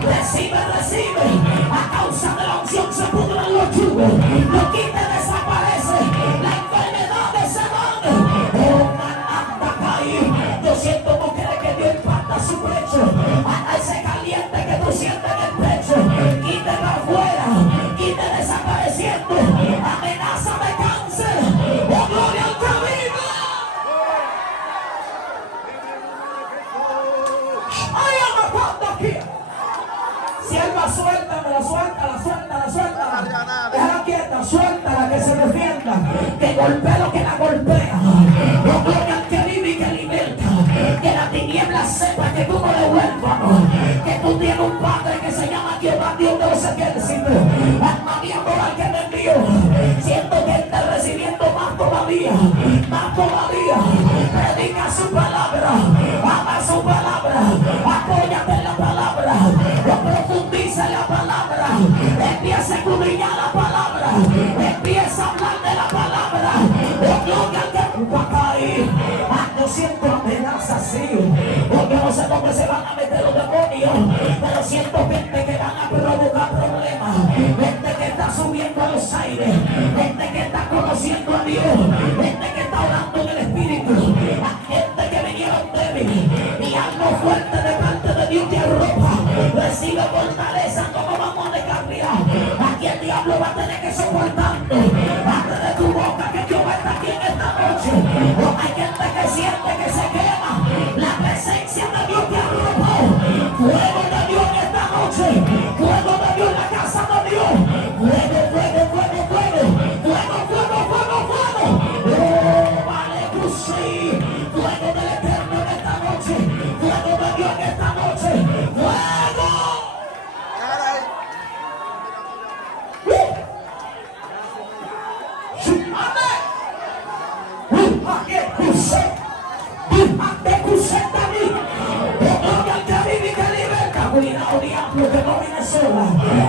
recibe, recibe. A causa de la unción se pudren los yugos. Lo quite, desaparece. La enfermedad se van. Oh, anda caí. Yo siento mujeres que Dios impacta su pecho. Anda ese caliente que tú sientes en el pecho. Quite para afuera. Quite desapareciendo. Amenaza de cáncer. Oh, gloria al que vive. Ay, amapando aquí. Sierva, suéltamela, suéltala, suéltala, suéltala. Déjala quieta, suéltala, que se defienda. Que golpee lo que la golpea. Oh, gloria al que vive y que liberta. Que la tiniebla sepa que tú no eres huérfano. Que tú tienes un Padre que se llama Jehová, Dios de los ejércitos. Alma mía, por al que me envió. Siento que está recibiendo más todavía. Más todavía. Predica su palabra. Ama su palabra. Apóyate en la palabra. Profundiza la palabra. Empieza a escudriñar la palabra. Empieza a hablar de la palabra. Oh, gloria al que va a caer. Yo siento amenazas así. Porque no sé dónde se van a meter los demonios. Pero siento gente que van a provocar problemas. Gente que está subiendo a los aires. Gente que está conociendo a Dios. Gente que está orando en el Espíritu. Gente que vinieron débil. Y algo fuerte de parte de Dios te arroja. Recibe fortaleza como vamos a descarriar. Aquí el diablo va a tener que soportando. Abre de tu boca que Jehová está aquí en esta noche. Oh, hay gente que siente que se quema. La presencia de Dios te arropó. Fuego de Dios en esta noche. Fuego de Dios en la casa de Dios. Fuego, fuego, fuego, fuego. Fuego, fuego, fuego, fuego. Oh, vale, sí. Fuego del Eterno en esta noche. Fuego de Dios en esta noche. Fuego. Cuidado, diablo, que no viene sola.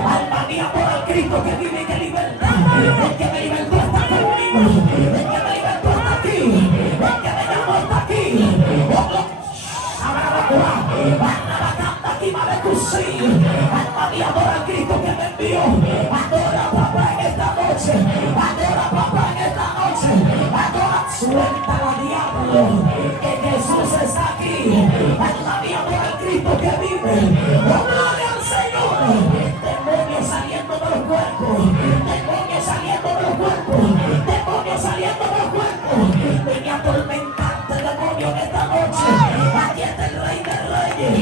Alma mía, por el Cristo que vive y que liberta. El que me libertó está conmigo. El que me libertó está aquí. El que me llamó está aquí. Alma mía, por el Cristo que me envió. Adora, papá, en esta noche. Adora, papá, en esta noche. Adora, suéltala, diablo, que Jesús está aquí. Alma mía, por el Cristo que vive. Oh, gloria al Señor. Demonios saliendo de los cuerpos. Demonios saliendo de los cuerpos. Demonios saliendo de los cuerpos. Venía atormentante demonio en esta noche. Aquí está el Rey de Reyes.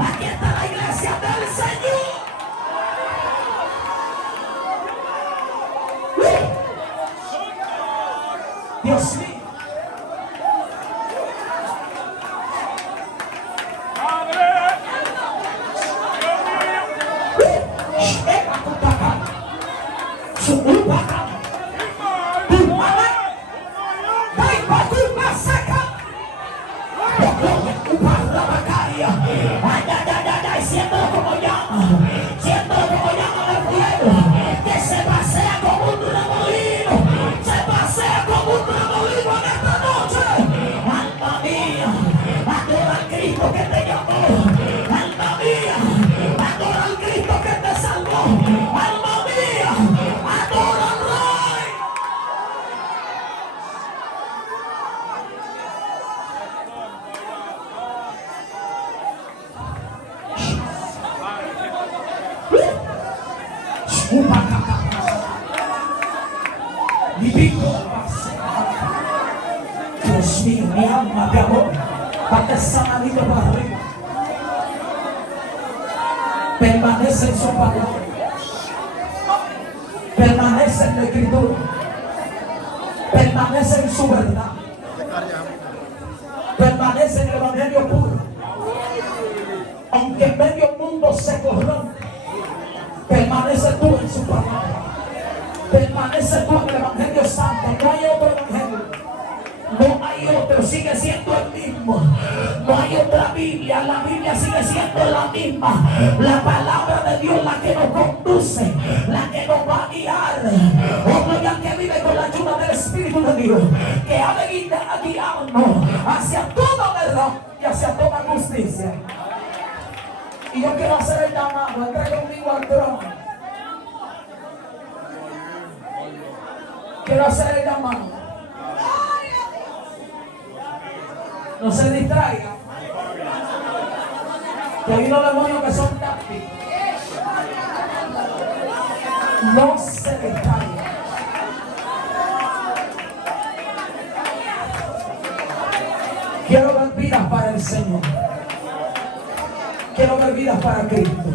Aquí está la iglesia del Señor. Dios mío. Siéntelo como llama de fuego, que se pasea como un remolino, se pasea como un remolino en esta noche. Alma mía, adora al Cristo que te llamó. Alma mía, adora al Cristo que te salvó. Alma mía, adora al Rey. Dios mío, mi alma te adora. Date esa manito para arriba. Permanece en su palabra. Permanece en la Escritura. Permanece en su verdad. Permanece en el Evangelio puro. Aunque en medio mundo se corrompe, Permanece tú en su palabra. Permanece tú en el Evangelio Santo. No hay otro Evangelio. No hay otro. Sigue siendo el mismo. No hay otra Biblia. La Biblia sigue siendo la misma. La palabra de Dios, la que nos conduce, la que nos va a guiar. Otro ya que vive con la ayuda del Espíritu de Dios, que ha de guiarnos hacia toda verdad y hacia toda justicia. Y yo quiero hacer el llamado. Entra conmigo al trono. Quiero hacer el llamado. No se distraigan. Que hay unos demonios que son tácticos. No se distraigan. Quiero ver vidas para el Señor. Quiero ver vidas para Cristo.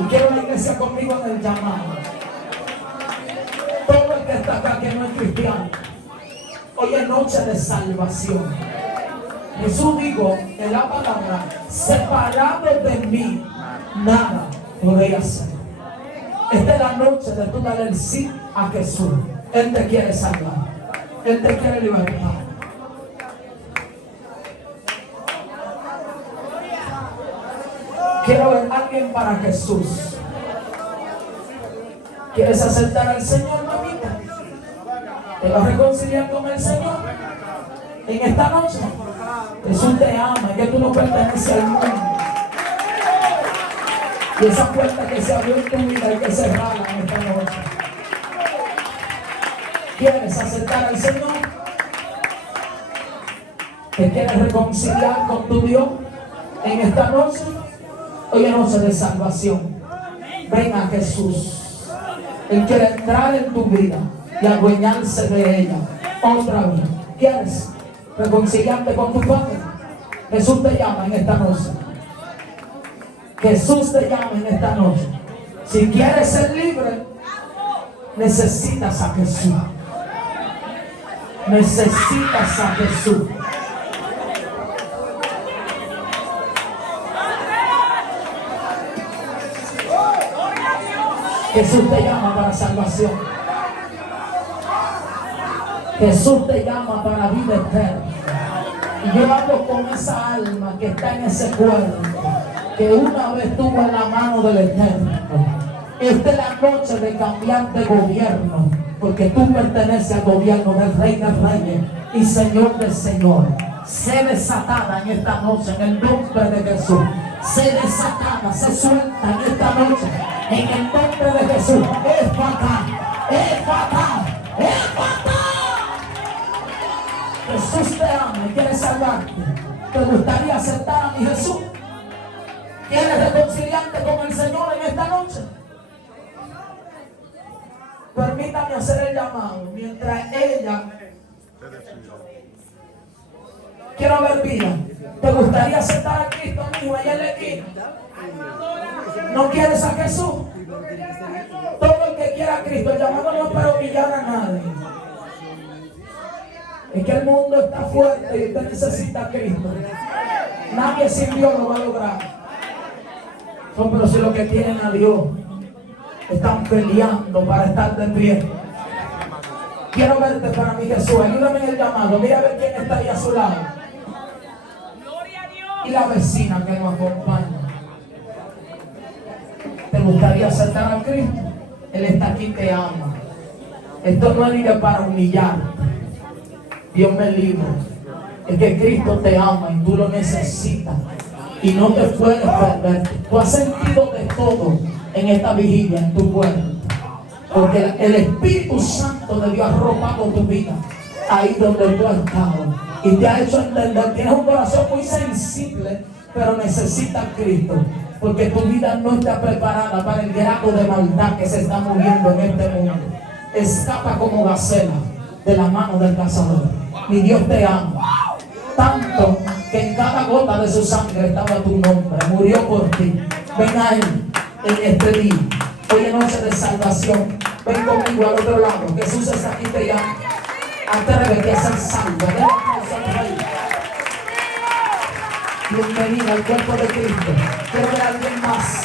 Y quiero la iglesia conmigo en el llamado. Todo el que está acá que no es cristiano, hoy es noche de salvación. Jesús dijo en la palabra: separado de mí, nada podéis hacer. Esta es la noche de tú darle el sí a Jesús. Él te quiere salvar. Él te quiere libertar. Quiero ver a alguien para Jesús. ¿Quieres aceptar al Señor, mamita? ¿Te vas a reconciliar con el Señor en esta noche? Jesús te ama, que tú no perteneces al mundo. Y esa puerta que se abrió en tu vida hay que cerrarla en esta noche. ¿Quieres aceptar al Señor? ¿Te quieres reconciliar con tu Dios en esta noche? Hoy es noche de salvación. Ven a Jesús. Él quiere entrar en tu vida y adueñarse de ella otra vez. ¿Quieres reconciliarte con tu Padre? Jesús te llama en esta noche. Jesús te llama en esta noche. Si quieres ser libre, necesitas a Jesús. Necesitas a Jesús. Jesús te llama para salvación. Jesús te llama para vida eterna. Y yo hablo con esa alma que está en ese cuerpo, que una vez tuvo en la mano del Eterno. Esta es la noche de cambiar de gobierno, porque tú perteneces al gobierno del Rey de Reyes y Señor del Señor. Sé desatada en esta noche en el nombre de Jesús. Sé desatada, sé suelta en esta noche en el nombre de Jesús. Es fatal, es fatal, es fatal. Jesús te ama y quiere salvarte. ¿Te gustaría aceptar a mi Jesús? ¿Quieres reconciliarte con el Señor en esta noche? Permítame hacer el llamado mientras ella. Quiero ver vida. ¿Te gustaría aceptar a Cristo, amigo, allá en la esquina? ¿No quieres a Jesús? Todo el que quiera a Cristo, el llamado no es para humillar a nadie. Es que el mundo está fuerte y usted necesita a Cristo. Nadie sin Dios lo va a lograr. Pero si los que tienen a Dios están peleando para estar de pie. Quiero verte para mi Jesús. Ayúdame en el llamado. Mira a ver quién está ahí a su lado. Y la vecina que nos acompaña. ¿Te gustaría aceptar a Cristo? Él está aquí, te ama. Esto no es ni para humillarte. Dios me libre. Es que Cristo te ama y tú lo necesitas. Y no te puedes perder. Tú has sentido de todo en esta vigilia, en tu cuerpo. Porque el Espíritu Santo de Dios ha arropado tu vida ahí donde tú has estado. Y te ha hecho entender. Tienes un corazón muy sensible, pero necesitas a Cristo. Porque tu vida no está preparada para el grado de maldad que se está moviendo en este mundo. Escapa como gacela de la mano del cazador. Mi Dios te ama. Tanto que en cada gota de su sangre estaba tu nombre. Murió por ti. Ven a Él en este día. Hoy es noche de salvación. Ven conmigo al otro lado. Jesús está aquí, te llama. Atrévete a ser salvo. Bienvenido al cuerpo de Cristo. Quiero ver a alguien más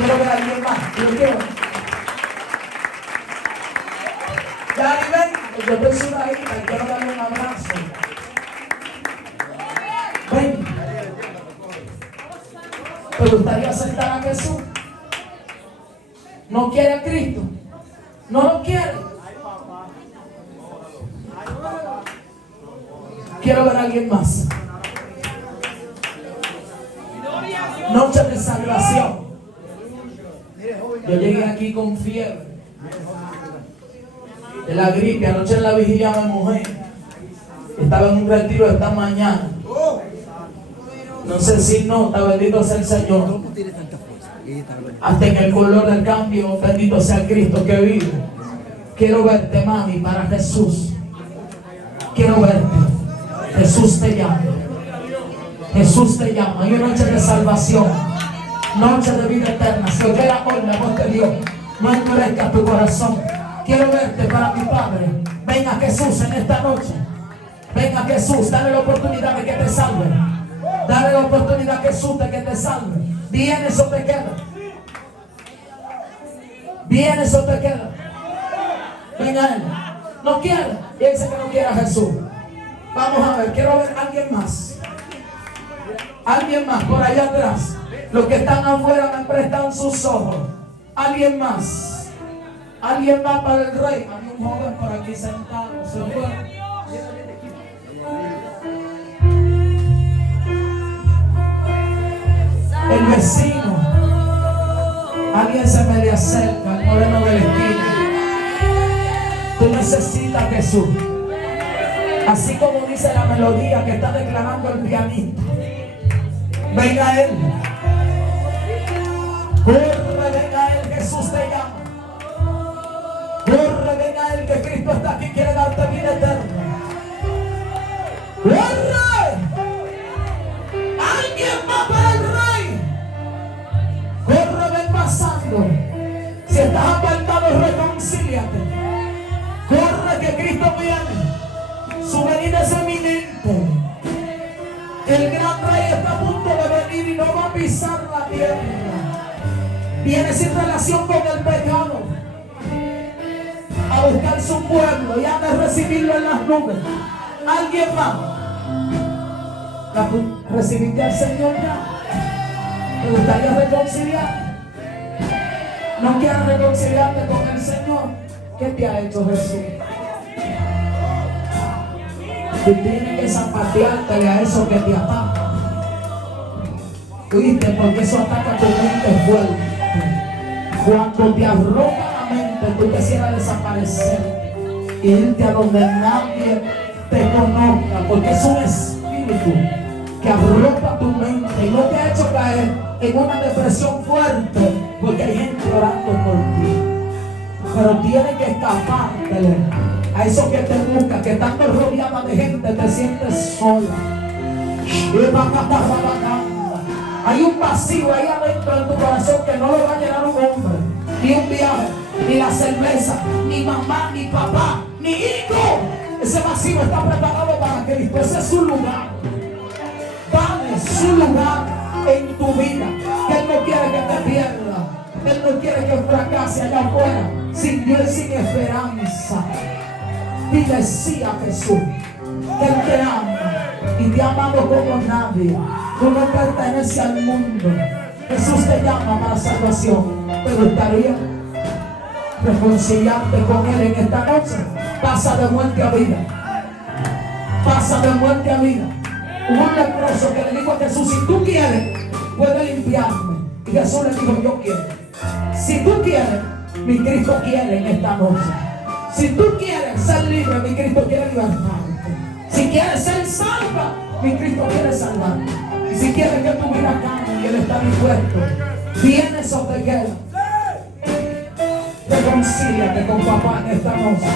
Quiero ver a alguien más. Yo quiero. Ya, ven. Yo estoy sudadita y quiero darle un abrazo. Ven. ¿Te gustaría aceptar a Jesús? ¿No quiere a Cristo? ¿No lo quiere? Quiero ver a alguien más. Noche de salvación. Yo llegué aquí con fiebre de la gripe. Anoche en la vigilia me mojé. Estaba en un retiro esta mañana. No sé si nota, bendito sea el Señor. Hasta en el color del cambio, bendito sea Cristo que vive. Quiero verte, mami, para Jesús. Quiero verte. Jesús te llama. Jesús te llama. Hay una noche de salvación, noche de vida eterna. Si oyera hoy la voz de Dios, no endurezca tu corazón. Quiero verte para mi Padre. Venga Jesús en esta noche. Venga Jesús, dale la oportunidad de que te salve. Dale la oportunidad Jesús de que te salve. ¿Vienes o te quedas? ¿Vienes o te quedas? Venga Él. No quiere. Y Él dice que no quiere a Jesús. Vamos a ver, quiero ver a alguien más. Alguien más por allá atrás. Los que están afuera me prestan sus ojos. Alguien más. Alguien más para el rey. Hay un joven por aquí sentado. Se fue. El vecino. Alguien se me le acerca. El moreno de la esquina. Tú necesitas a Jesús. Así como dice la melodía que está declarando el pianista. Venga Él. Corre, venga Él. Jesús te llama. Corre, venga Él, que Cristo está aquí. Quiere darte vida eterna. Corre. Alguien va para el rey. Corre, ven pasando. Si estás apartado, reconcíliate. Corre, que Cristo viene. Su venida es eminente. El gran rey está a punto de venir y no va a pisar la tierra. Viene sin relación con el pecado a buscar su pueblo y ha de recibirlo en las nubes. ¿Alguien más? ¿Recibiste al Señor ya? ¿Te gustaría reconciliar? ¿No quieres reconciliarte con el Señor? ¿Qué te ha hecho Jesús? Tú tienes que zapatearte a eso que te ataca. ¿Viste? Porque eso ataca tu mente fuerte. Cuando te arroja la mente, tú quisieras desaparecer y irte a donde nadie te conozca, porque es un espíritu que arropa tu mente y no te ha hecho caer en una depresión fuerte, porque hay gente orando por ti. Pero tienes que escapártele a eso que te busca, que estando rodeada de gente te sientes sola. Hay un vacío ahí adentro de tu corazón que no lo va a llenar un hombre, ni un viaje, ni la cerveza, ni mamá, ni papá, ni hijo. Ese vacío está preparado para Cristo. Ese es su lugar. Dale su lugar en tu vida. Que Él no quiere que te pierdas. Él no quiere que fracase allá afuera, sin Dios y sin esperanza. Dile sí a Jesús, que Él te ama y te ha amado como nadie. Tú no perteneces al mundo. Jesús te llama para salvación. ¿Te gustaría reconciliarte con Él en esta noche? Pasa de muerte a vida. Pasa de muerte a vida. Hubo un leproso que le dijo a Jesús: si tú quieres, puedes limpiarme. Y Jesús le dijo: yo quiero. Si tú quieres, mi Cristo quiere en esta noche. Si tú quieres ser libre, mi Cristo quiere libertarte. Si quieres ser salva, mi Cristo quiere salvarte. Y si quieres que tu vida cambie, Él está dispuesto. Vienes o te quedas. Reconcíliate con papá en esta noche.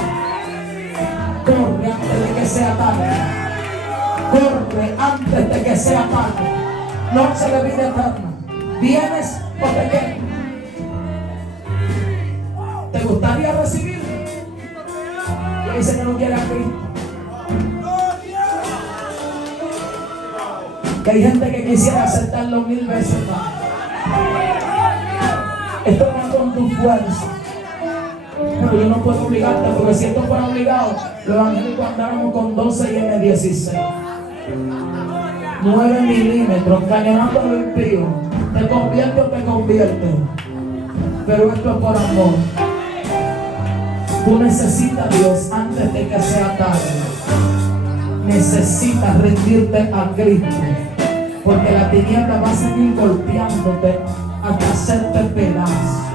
Corre antes de que sea tarde. Corre antes de que sea tarde. Noche de vida eterna. ¿Vienes o te quedas? ¿Te gustaría recibirlo? Y dice que no quiere a Cristo. Que hay gente que quisiera aceptarlo 1000 veces más. Esto no es con tu fuerza. Pero yo no puedo obligarte, porque si esto fuera obligado, los evangélicos andáramos con 12 y M16. 9 milímetros, cañonando a los impíos. Te convierte o te convierte. Pero esto es por amor. Tú necesitas a Dios antes de que sea tarde. Necesitas rendirte a Cristo. Porque la tiniebla va a seguir golpeándote hasta hacerte pedazos.